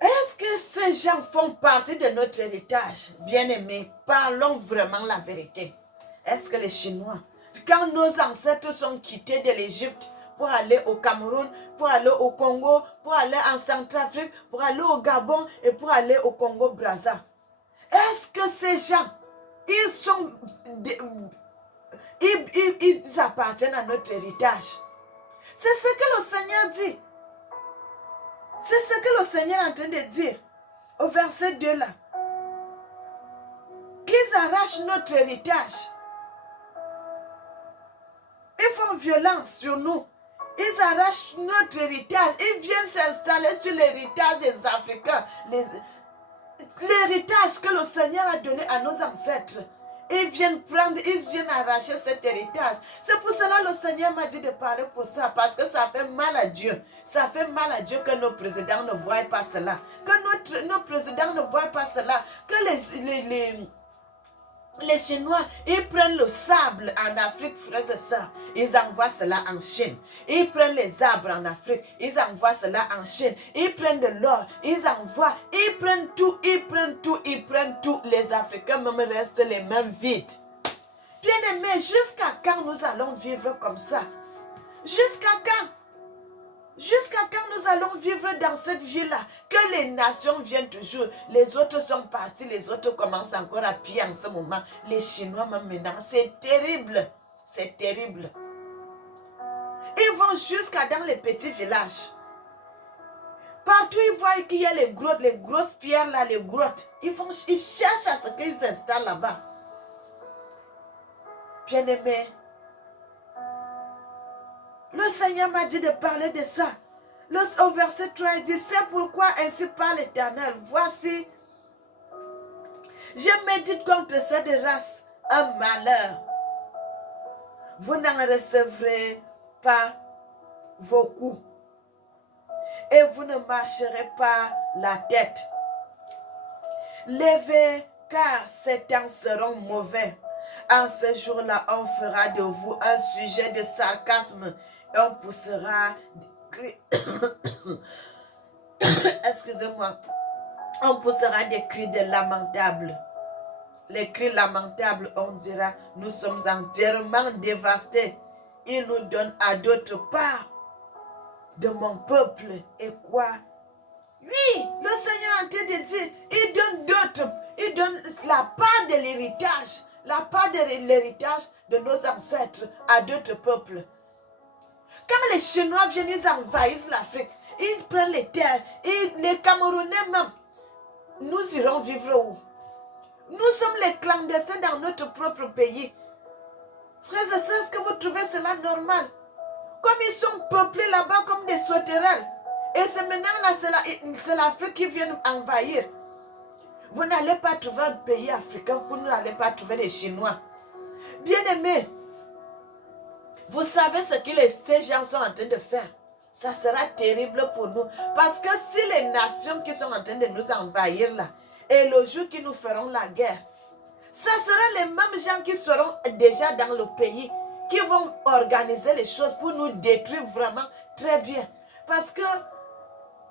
Est-ce que ces gens font partie de notre héritage? Bien-aimés, parlons vraiment la vérité. Est-ce que les Chinois, quand nos ancêtres sont quittés de l'Égypte pour aller au Cameroun, pour aller au Congo, pour aller en Centrafrique, pour aller au Gabon et pour aller au Congo-Brazza, est-ce que ces gens, ils appartiennent à notre héritage? C'est ce que le Seigneur dit. C'est ce que le Seigneur est en train de dire au verset 2 là. Qu'ils arrachent notre héritage. Ils font violence sur nous. Ils arrachent notre héritage. Ils viennent s'installer sur l'héritage des Africains. L'héritage que le Seigneur a donné à nos ancêtres. Ils viennent arracher cet héritage. C'est pour cela que le Seigneur m'a dit de parler pour ça. Parce que ça fait mal à Dieu. Ça fait mal à Dieu que nos présidents ne voient pas cela. Que nos présidents ne voient pas cela. Que les Chinois, ils prennent le sable en Afrique, frères et sœurs. Ils envoient cela en Chine. Ils prennent les arbres en Afrique. Ils envoient cela en Chine. Ils prennent de l'or. Ils envoient. Ils prennent tout. Ils prennent tout. Ils prennent tout. Les Africains même restent les mains vides. Bien-aimés, jusqu'à quand nous allons vivre comme ça? Jusqu'à quand? Jusqu'à quand nous allons vivre dans cette vie-là? Que les nations viennent toujours. Les autres sont partis. Les autres commencent encore à piller en ce moment. Les Chinois même maintenant. C'est terrible. C'est terrible. Ils vont jusqu'à dans les petits villages. Partout ils voient qu'il y a les grosses pierres là, les grottes. Ils cherchent à ce qu'ils s'installent là-bas. Bien-aimés, le Seigneur m'a dit de parler de ça. Au verset 3, il dit, c'est pourquoi ainsi parle l'Éternel. Voici, je médite contre cette race un malheur. Vous n'en recevrez pas vos coups. Et vous ne marcherez pas la tête. Levez, car ces temps seront mauvais. En ce jour-là, on fera de vous un sujet de sarcasme. Et on poussera des cris. Excusez-moi. On poussera des cris de lamentables. Les cris lamentables, on dira, nous sommes entièrement dévastés. Il nous donne à d'autres parts de mon peuple. Et quoi? Oui, le Seigneur est train de dire, il donne d'autres, il donne la part de l'héritage, la part de l'héritage de nos ancêtres à d'autres peuples. Quand les Chinois viennent, ils envahissent l'Afrique, ils prennent les terres, et les Camerounais même, nous irons vivre où? Nous sommes les clandestins dans notre propre pays. Frères et sœurs, est-ce que vous trouvez cela normal? Comme ils sont peuplés là-bas comme des sauterelles. Et c'est maintenant là, c'est l'Afrique qui vient envahir. Vous n'allez pas trouver un pays africain, vous n'allez pas trouver des Chinois. Bien-aimés, vous savez ce que ces gens sont en train de faire. Ça sera terrible pour nous. Parce que si les nations qui sont en train de nous envahir là, et le jour qui nous feront la guerre, ça sera les mêmes gens qui seront déjà dans le pays, qui vont organiser les choses pour nous détruire vraiment très bien. Parce que,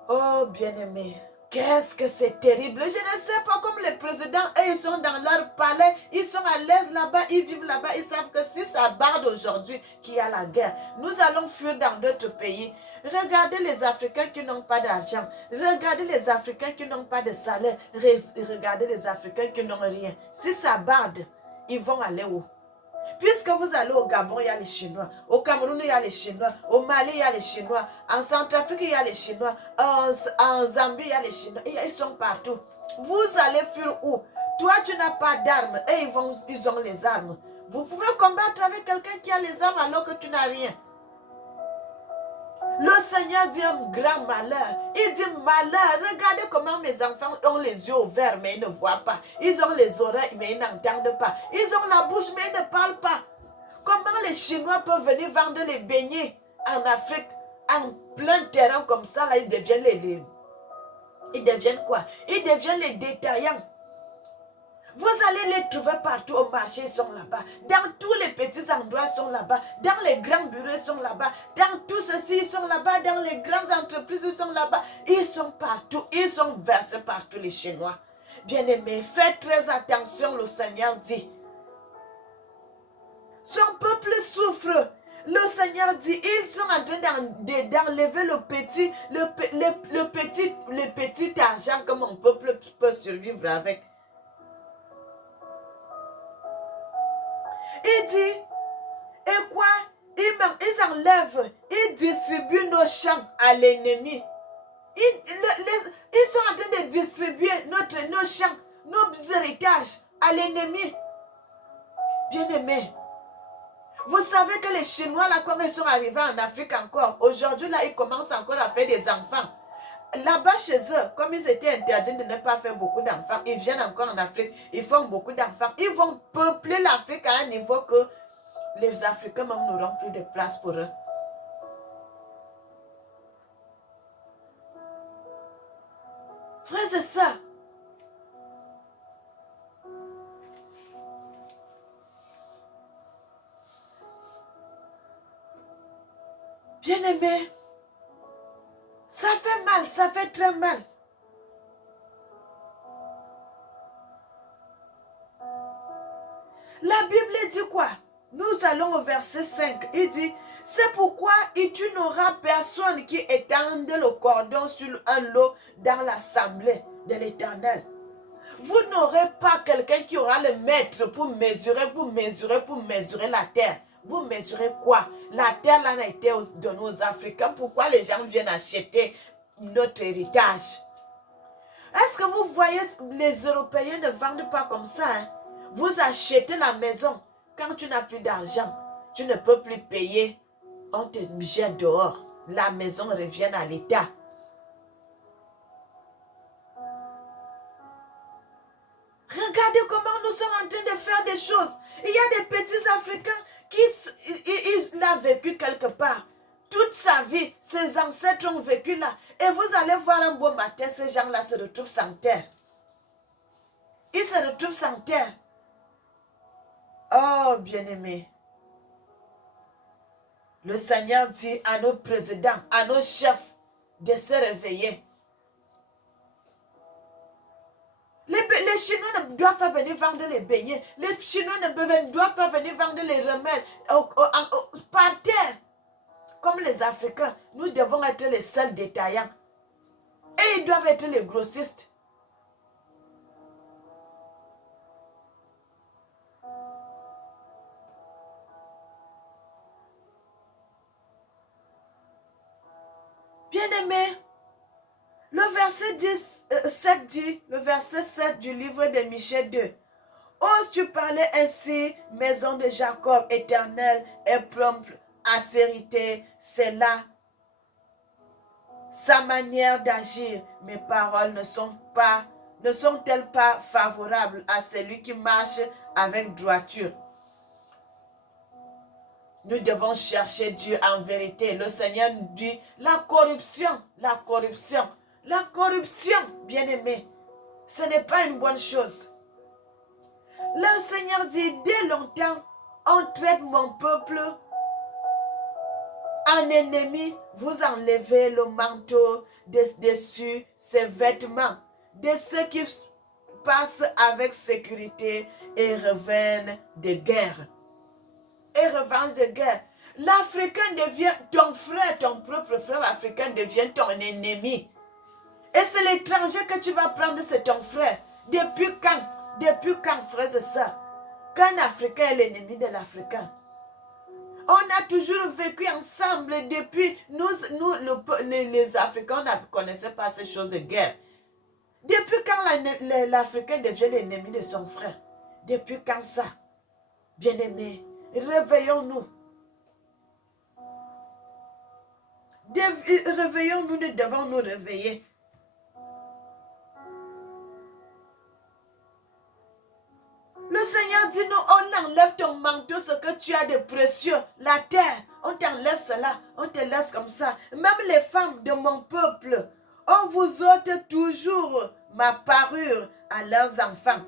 oh bien-aimé, qu'est-ce que c'est terrible. Je ne sais pas, comme les présidents, eux, ils sont dans leur palais, ils sont à l'aise là-bas, ils vivent là-bas, ils savent que si ça barde aujourd'hui qu'il y a la guerre, nous allons fuir dans d'autres pays. Regardez les Africains qui n'ont pas d'argent. Regardez les Africains qui n'ont pas de salaire. Regardez les Africains qui n'ont rien. Si ça barde, ils vont aller où? Puisque vous allez au Gabon, il y a les Chinois. Au Cameroun, il y a les Chinois. Au Mali, il y a les Chinois. En Centrafrique, il y a les Chinois. En Zambie, il y a les Chinois. Ils sont partout. Vous allez fuir où? Toi, tu n'as pas d'armes. Et ils ont les armes. Vous pouvez combattre avec quelqu'un qui a les armes alors que tu n'as rien. Le Seigneur dit un grand malheur. Il dit malheur. Regardez comment mes enfants ont les yeux ouverts mais ils ne voient pas. Ils ont les oreilles mais ils n'entendent pas. Ils ont la bouche mais ils ne parlent pas. Comment les Chinois peuvent venir vendre les beignets en Afrique en plein terrain comme ça là, ils deviennent ils deviennent quoi? Ils deviennent les détaillants. Vous allez les trouver partout au marché, ils sont là-bas. Dans tous les petits endroits, ils sont là-bas. Dans les grands bureaux, ils sont là-bas. Dans tout ceci, ils sont là-bas. Dans les grandes entreprises, ils sont là-bas. Ils sont partout. Ils sont versés partout, les Chinois. Bien-aimés, faites très attention, le Seigneur dit. Son peuple souffre. Le Seigneur dit, ils sont en train d'enlever le petit argent que mon peuple peut survivre avec. Il dit, et quoi? Ils enlèvent, ils distribuent nos champs à l'ennemi. Ils sont en train de distribuer nos champs, nos héritages à l'ennemi. Bien-aimés, vous savez que les Chinois, là, quand ils sont arrivés en Afrique encore, aujourd'hui, là, ils commencent encore à faire des enfants. Là-bas, chez eux, comme ils étaient interdits de ne pas faire beaucoup d'enfants, ils viennent encore en Afrique, ils font beaucoup d'enfants. Ils vont peupler l'Afrique à un niveau que les Africains même n'auront plus de place pour eux. Frères et sœurs, bien-aimés, ça fait mal, ça fait très mal. La Bible dit quoi? Nous allons au verset 5. Il dit, c'est pourquoi tu n'auras personne qui étende le cordon sur un lot dans l'assemblée de l'Éternel. Vous n'aurez pas quelqu'un qui aura le mètre pour mesurer la terre. Vous mesurez quoi? La terre là a été donnée aux Africains. Pourquoi les gens viennent acheter notre héritage? Est-ce que vous voyez, les Européens ne vendent pas comme ça, hein? Vous achetez la maison. Quand tu n'as plus d'argent, tu ne peux plus payer. On te jette dehors. La maison revient à l'État. Regardez comment nous sommes en train de faire des choses. Il y a des petits Africains qui l'ont vécu quelque part. Toute sa vie, ses ancêtres ont vécu là. Et vous allez voir un beau matin, ces gens-là se retrouvent sans terre. Ils se retrouvent sans terre. Oh, bien-aimés. Le Seigneur dit à nos présidents, à nos chefs, de se réveiller. Les Chinois ne doivent pas venir vendre les beignets. Les Chinois ne doivent pas venir vendre les remèdes par terre. Comme les Africains, nous devons être les seuls détaillants. Et ils doivent être les grossistes. dit, le verset 7 du livre de Michée 2. Oses-tu parler ainsi, maison de Jacob, éternel et prompt à sécurité? C'est là sa manière d'agir. Mes paroles ne sont-elles pas favorables à celui qui marche avec droiture? Nous devons chercher Dieu en vérité. Le Seigneur nous dit, la corruption, bien-aimé, ce n'est pas une bonne chose. Le Seigneur dit, dès longtemps, on traite mon peuple en ennemi. Vous enlevez le manteau dessus ses vêtements de ceux qui passent avec sécurité et reviennent de guerre. Et revanche de guerre. L'Africain devient ton frère, ton propre frère africain devient ton ennemi. Et c'est l'étranger que tu vas prendre, c'est ton frère. Depuis quand? Depuis quand, frères et sœurs? Qu'un Africain est l'ennemi de l'Africain. On a toujours vécu ensemble depuis, les Africains, on ne connaissait pas ces choses de guerre. Depuis quand l'Africain devient l'ennemi de son frère? Depuis quand ça? Bien-aimés, réveillons-nous. Réveillons-nous, nous devons nous réveiller. Le Seigneur dit, non, on enlève ton manteau, ce que tu as de précieux, la terre, on t'enlève cela, on te laisse comme ça. Même les femmes de mon peuple, on vous ôte toujours ma parure à leurs enfants.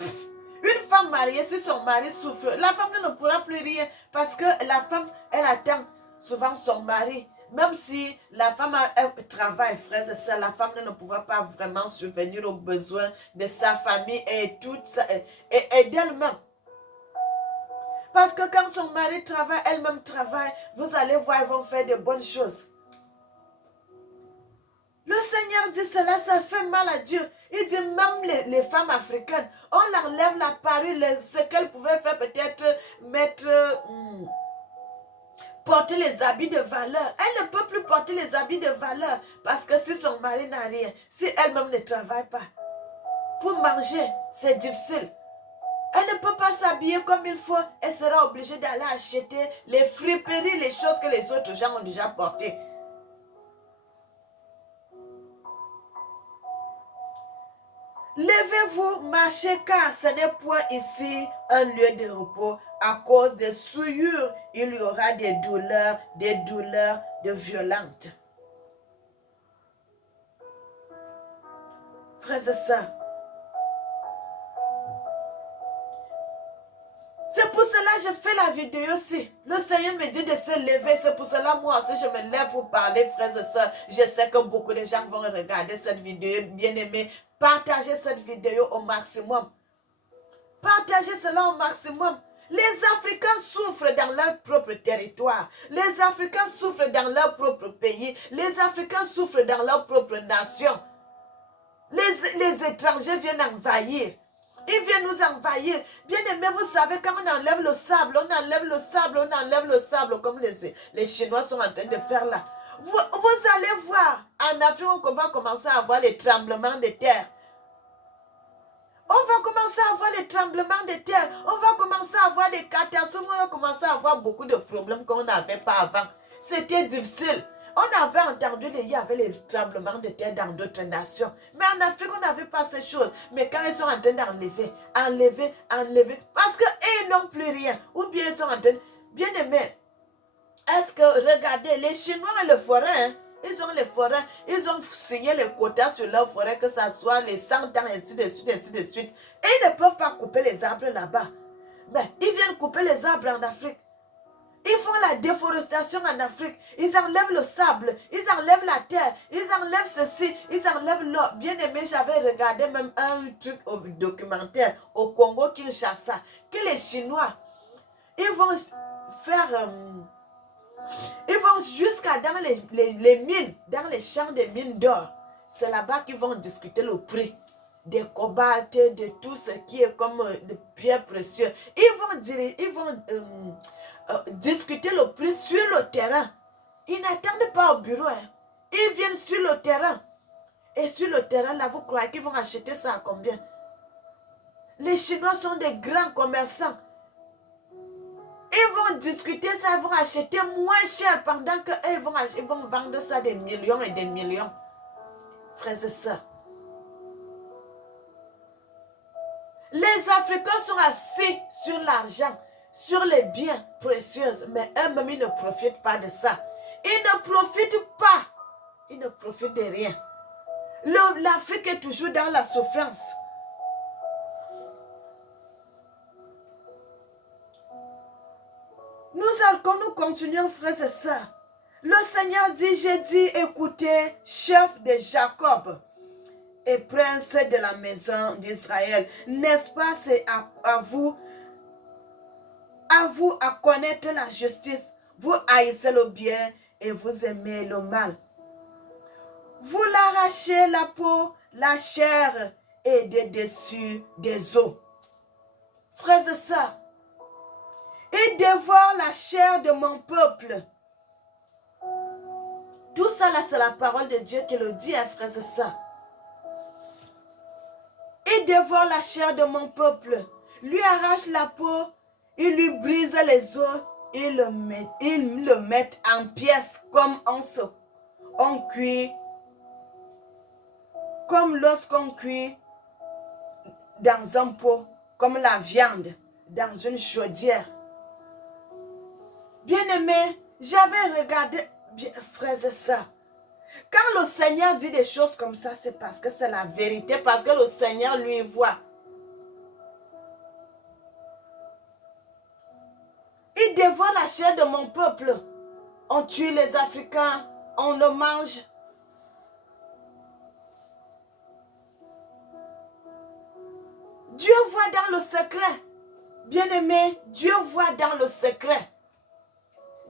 Une femme mariée, si son mari souffre, la femme ne pourra plus rien parce que la femme, elle attend souvent son mari. Même si la femme a un travail, frères et sœurs, la femme ne pourra pas vraiment subvenir aux besoins de sa famille et d'elle-même. Parce que quand son mari travaille, elle-même travaille, vous allez voir, ils vont faire de bonnes choses. Le Seigneur dit cela, ça fait mal à Dieu. Il dit même les femmes africaines, on leur enlève la parure, ce qu'elles pouvaient faire peut-être porter les habits de valeur. Elle ne peut plus porter les habits de valeur parce que si son mari n'a rien, si elle-même ne travaille pas, pour manger, c'est difficile. Elle ne peut pas s'habiller comme il faut. Elle sera obligée d'aller acheter les friperies, les choses que les autres gens ont déjà portées. Levez-vous, marchez, car ce n'est point ici un lieu de repos. À cause des souillures, il y aura des douleurs de violentes. Frères et sœurs, c'est pour cela que je fais la vidéo aussi. Le Seigneur me dit de se lever. C'est pour cela moi aussi je me lève pour parler, frères et sœurs. Je sais que beaucoup de gens vont regarder cette vidéo. Bien-aimés, partagez cette vidéo au maximum. Partagez cela au maximum. Les Africains souffrent dans leur propre territoire. Les Africains souffrent dans leur propre pays. Les Africains souffrent dans leur propre nation. Les étrangers viennent envahir. Ils viennent nous envahir. Bien aimé, vous savez, quand on enlève le sable, comme les Chinois sont en train de faire là. Vous allez voir, en Afrique, on va commencer à avoir les tremblements de terre. On va commencer à avoir les tremblements de terre. On va commencer à avoir des catastrophes. On va commencer à avoir beaucoup de problèmes qu'on n'avait pas avant. C'était difficile. On avait entendu il y avait les tremblements de terre dans d'autres nations. Mais en Afrique, on n'avait pas ces choses. Mais quand ils sont en train d'enlever, parce qu'ils n'ont plus rien. Ou bien ils sont en train... Bien aimé, est-ce que, regardez, les Chinois et les forêts, hein, ils ont les forêts, ils ont signé les quotas sur leurs forêts, que ce soit les 100 ans, ainsi de suite, ainsi de suite. Et ils ne peuvent pas couper les arbres là-bas. Mais ils viennent couper les arbres en Afrique. Ils font la déforestation en Afrique. Ils enlèvent le sable, ils enlèvent la terre, ils enlèvent ceci, ils enlèvent l'eau. Bien aimé, j'avais regardé même un truc documentaire au Congo-Kinshasa, que les Chinois, ils vont faire... ils vont jusqu'à dans les mines, dans les champs de mines d'or. C'est là-bas qu'ils vont discuter le prix des cobaltes, de tout ce qui est comme de pierres précieuses. Ils vont discuter le prix sur le terrain. Ils n'attendent pas au bureau. Hein. Ils viennent sur le terrain. Et sur le terrain, là, vous croyez qu'ils vont acheter ça à combien? Les Chinois sont des grands commerçants. Ils vont discuter ça, ils vont acheter moins cher pendant qu'eux, ils vont vendre ça des millions et des millions. Frères et sœurs. Les Africains sont assis sur l'argent, sur les biens précieux, mais eux-mêmes, ils ne profitent pas de ça. Ils ne profitent pas. Ils ne profitent de rien. L'Afrique est toujours dans la souffrance. Nous continuons, frères et sœurs. Le Seigneur dit, j'ai dit, écoutez, chef de Jacob et prince de la maison d'Israël. N'est-ce pas, c'est à vous à connaître la justice. Vous haïssez le bien et vous aimez le mal. Vous l'arrachez la peau, la chair et des dessus des os. Frères et sœurs, il dévore la chair de mon peuple. Tout ça là, c'est la parole de Dieu qui le dit, frères et sœurs. Il dévore la chair de mon peuple, lui arrache la peau, il lui brise les os, il le met en pièces comme on cuit, comme lorsqu'on cuit dans un pot, comme la viande dans une chaudière. Bien-aimés, j'avais regardé, frères et sœurs, quand le Seigneur dit des choses comme ça, c'est parce que c'est la vérité, parce que le Seigneur lui voit. Il dévore la chair de mon peuple. On tue les Africains, on le mange. Dieu voit dans le secret. Bien-aimé, Dieu voit dans le secret.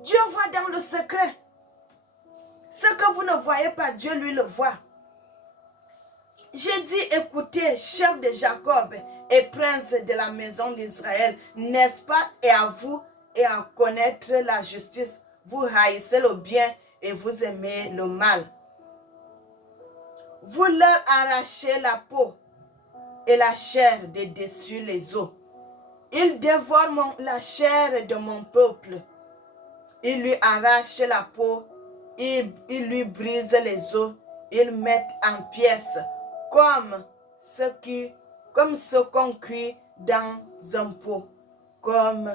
Dieu voit dans le secret. Ce que vous ne voyez pas, Dieu lui le voit. J'ai dit, écoutez, chef de Jacob et prince de la maison d'Israël, n'est-ce pas, et à vous, et à connaître la justice, vous haïssez le bien et vous aimez le mal. Vous leur arrachez la peau et la chair de dessus les os. Ils dévorent la chair de mon peuple. Ils lui arrachent la peau, ils lui brisent les os, ils mettent en pièces comme ce qu'on cuit dans un pot, comme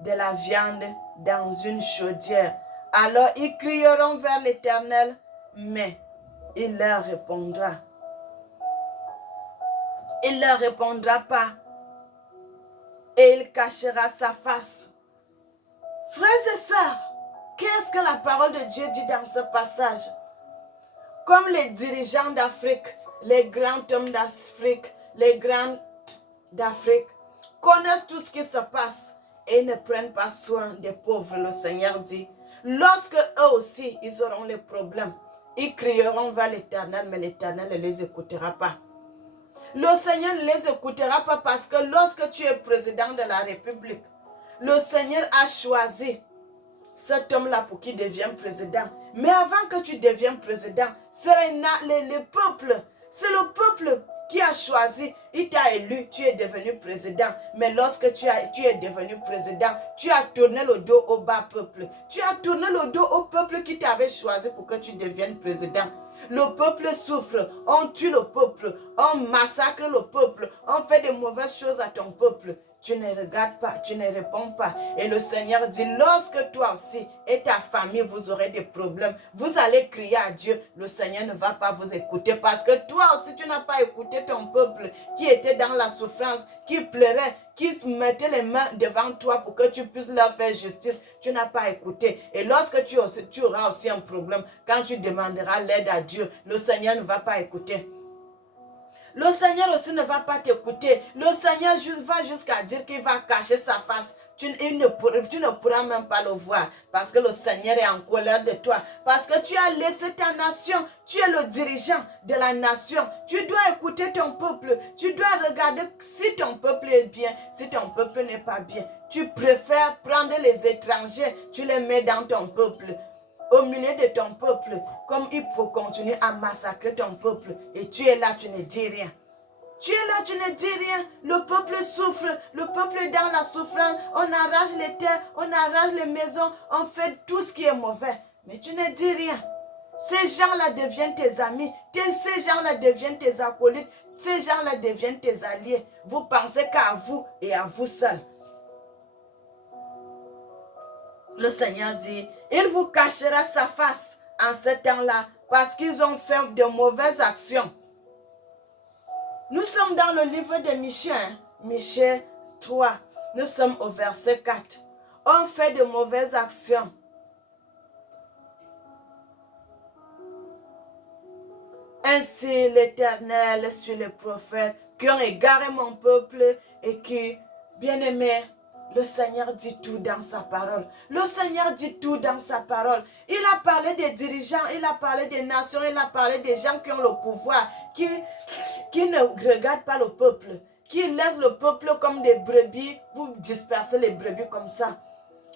de la viande dans une chaudière. Alors ils crieront vers l'Éternel, mais il leur répondra. Il ne leur répondra pas et il cachera sa face. Frères et sœurs, qu'est-ce que la parole de Dieu dit dans ce passage? Comme les dirigeants d'Afrique, les grands hommes d'Afrique, les grands d'Afrique connaissent tout ce qui se passe et ne prennent pas soin des pauvres, le Seigneur dit. Lorsque eux aussi, ils auront les problèmes, ils crieront vers l'Éternel, mais l'Éternel ne les écoutera pas. Le Seigneur ne les écoutera pas parce que lorsque tu es président de la République, le Seigneur a choisi cet homme-là pour qu'il devienne président. Mais avant que tu deviennes président, c'est le peuple. C'est le peuple qui a choisi. Il t'a élu, tu es devenu président. Mais lorsque tu es devenu président, tu as tourné le dos au bas peuple. Tu as tourné le dos au peuple qui t'avait choisi pour que tu deviennes président. Le peuple souffre, on tue le peuple, on massacre le peuple, on fait de mauvaises choses à ton peuple. Tu ne regardes pas, tu ne réponds pas. Et le Seigneur dit, lorsque toi aussi et ta famille, vous aurez des problèmes, vous allez crier à Dieu. Le Seigneur ne va pas vous écouter parce que toi aussi, tu n'as pas écouté ton peuple qui était dans la souffrance, qui pleurait, qui se mettait les mains devant toi pour que tu puisses leur faire justice. Tu n'as pas écouté. Et lorsque tu auras aussi un problème, quand tu demanderas l'aide à Dieu, le Seigneur ne va pas écouter. Le Seigneur aussi ne va pas t'écouter. Le Seigneur va jusqu'à dire qu'il va cacher sa face. Tu ne pourras même pas le voir parce que le Seigneur est en colère de toi. Parce que tu as laissé ta nation. Tu es le dirigeant de la nation. Tu dois écouter ton peuple. Tu dois regarder si ton peuple est bien, si ton peuple n'est pas bien. Tu préfères prendre les étrangers, tu les mets dans ton peuple. au milieu de ton peuple, comme il peut continuer à massacrer ton peuple, et tu es là, tu ne dis rien. Tu es là, tu ne dis rien. Le peuple souffre, le peuple est dans la souffrance. On arrache les terres, on arrache les maisons, on fait tout ce qui est mauvais. Mais tu ne dis rien. Ces gens-là deviennent tes amis. Ces gens-là deviennent tes acolytes. Ces gens-là deviennent tes alliés. Vous pensez qu'à vous et à vous seul. Le Seigneur dit, il vous cachera sa face en ce temps-là parce qu'ils ont fait de mauvaises actions. Nous sommes dans le livre de Michée, Michée 3. Nous sommes au verset 4. On fait de mauvaises actions. Ainsi l'Éternel sur les prophètes qui ont égaré mon peuple et qui, bien-aimés, le Seigneur dit tout dans sa parole. Le Seigneur dit tout dans sa parole. Il a parlé des dirigeants, il a parlé des nations, il a parlé des gens qui ont le pouvoir, qui ne regardent pas le peuple, qui laissent le peuple comme des brebis. Vous dispersez les brebis comme ça,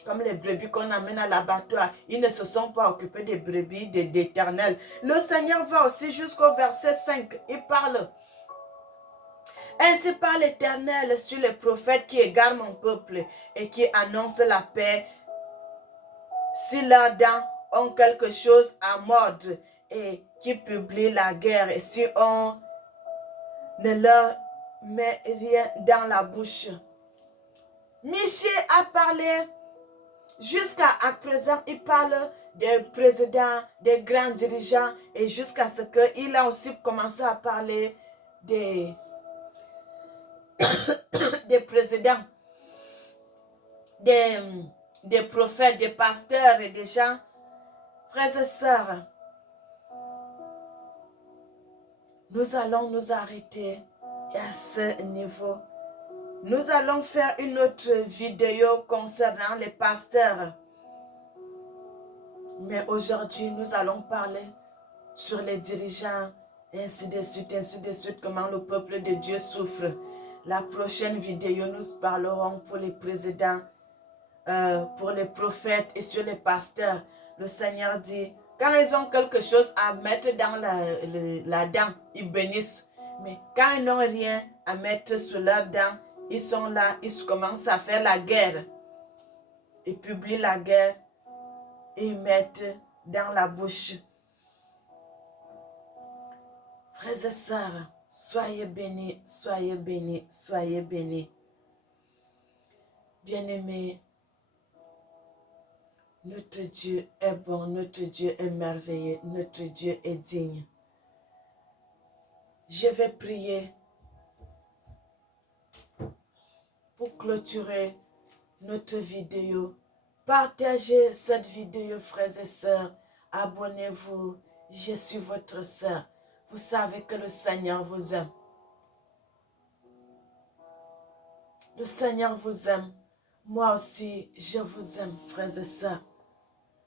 comme les brebis qu'on amène à l'abattoir. Ils ne se sont pas occupés des brebis d'Éternel. Le Seigneur va aussi jusqu'au verset 5. Il parle. Ainsi parle l'Éternel sur les prophètes qui égarent mon peuple et qui annoncent la paix. Si leurs dents ont quelque chose à mordre et qui publient la guerre, et si on ne leur met rien dans la bouche. Michée a parlé, jusqu'à présent, il parle des présidents, des grands dirigeants, et jusqu'à ce qu'il a aussi commencé à parler des présidents, des prophètes, des pasteurs et des gens. Frères et sœurs, nous allons nous arrêter à ce niveau. Nous allons faire une autre vidéo concernant les pasteurs. Mais aujourd'hui, nous allons parler sur les dirigeants, ainsi de suite, comment le peuple de Dieu souffre. La prochaine vidéo, nous parlerons pour les présidents, pour les prophètes et sur les pasteurs. Le Seigneur dit, quand ils ont quelque chose à mettre dans la dent, ils bénissent. Mais quand ils n'ont rien à mettre sur leurs dents, ils sont là, ils commencent à faire la guerre. Ils publient la guerre et ils mettent dans la bouche. Frères et sœurs, soyez bénis, soyez bénis, soyez bénis. Bien-aimés, notre Dieu est bon, notre Dieu est merveilleux, notre Dieu est digne. Je vais prier pour clôturer notre vidéo. Partagez cette vidéo, frères et sœurs. Abonnez-vous. Je suis votre sœur. Vous savez que le Seigneur vous aime. Le Seigneur vous aime. Moi aussi, je vous aime, frères et sœurs.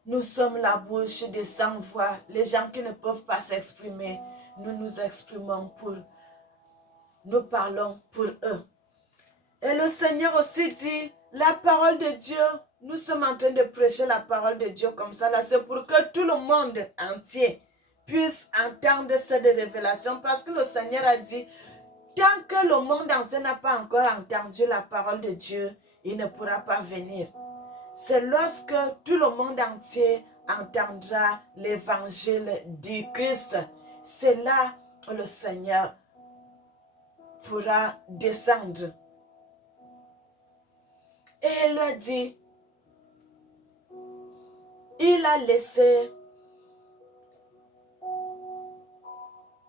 Nous sommes la bouche des sans-voix. Les gens qui ne peuvent pas s'exprimer, nous nous exprimons pour, nous parlons pour eux. Et le Seigneur aussi dit, la parole de Dieu, nous sommes en train de prêcher la parole de Dieu comme ça, là, c'est pour que tout le monde entier puisse entendre cette révélation, parce que le Seigneur a dit, tant que le monde entier n'a pas encore entendu la parole de Dieu, il ne pourra pas venir. C'est lorsque tout le monde entier entendra l'évangile du Christ, c'est là que le Seigneur pourra descendre. Et il leur dit, il a laissé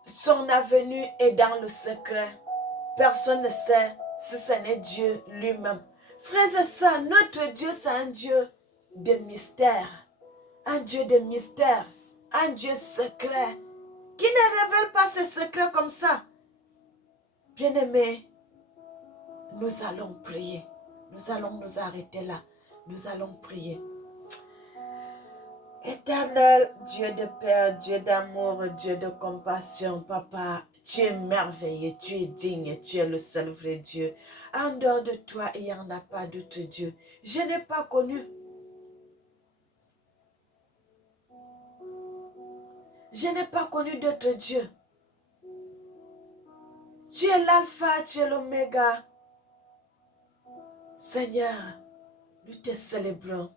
son avenue est dans le secret. Personne ne sait si ce n'est Dieu lui-même. Frères et sœurs, notre Dieu, c'est un Dieu de mystère. Un Dieu de mystère. Un Dieu secret. Qui ne révèle pas ses secrets comme ça. Bien-aimés, nous allons prier. Nous allons nous arrêter là. Nous allons prier. Éternel, Dieu de Père, Dieu d'amour, Dieu de compassion, Papa, tu es merveilleux, tu es digne, tu es le seul vrai Dieu. En dehors de toi, il n'y en a pas d'autre Dieu. Je n'ai pas connu Je n'ai pas connu d'autre Dieu. Tu es l'alpha, tu es l'oméga. Seigneur, nous te célébrons.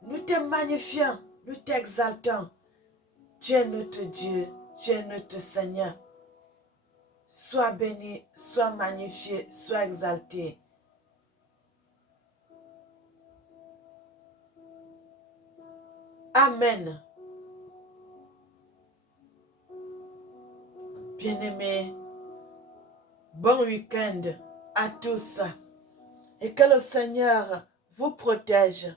Nous te magnifions, nous t'exaltons. Tu es notre Dieu, tu es notre Seigneur. Sois béni, sois magnifié, sois exalté. Amen. Bien-aimés, bon week-end à tous. Et que le Seigneur vous protège.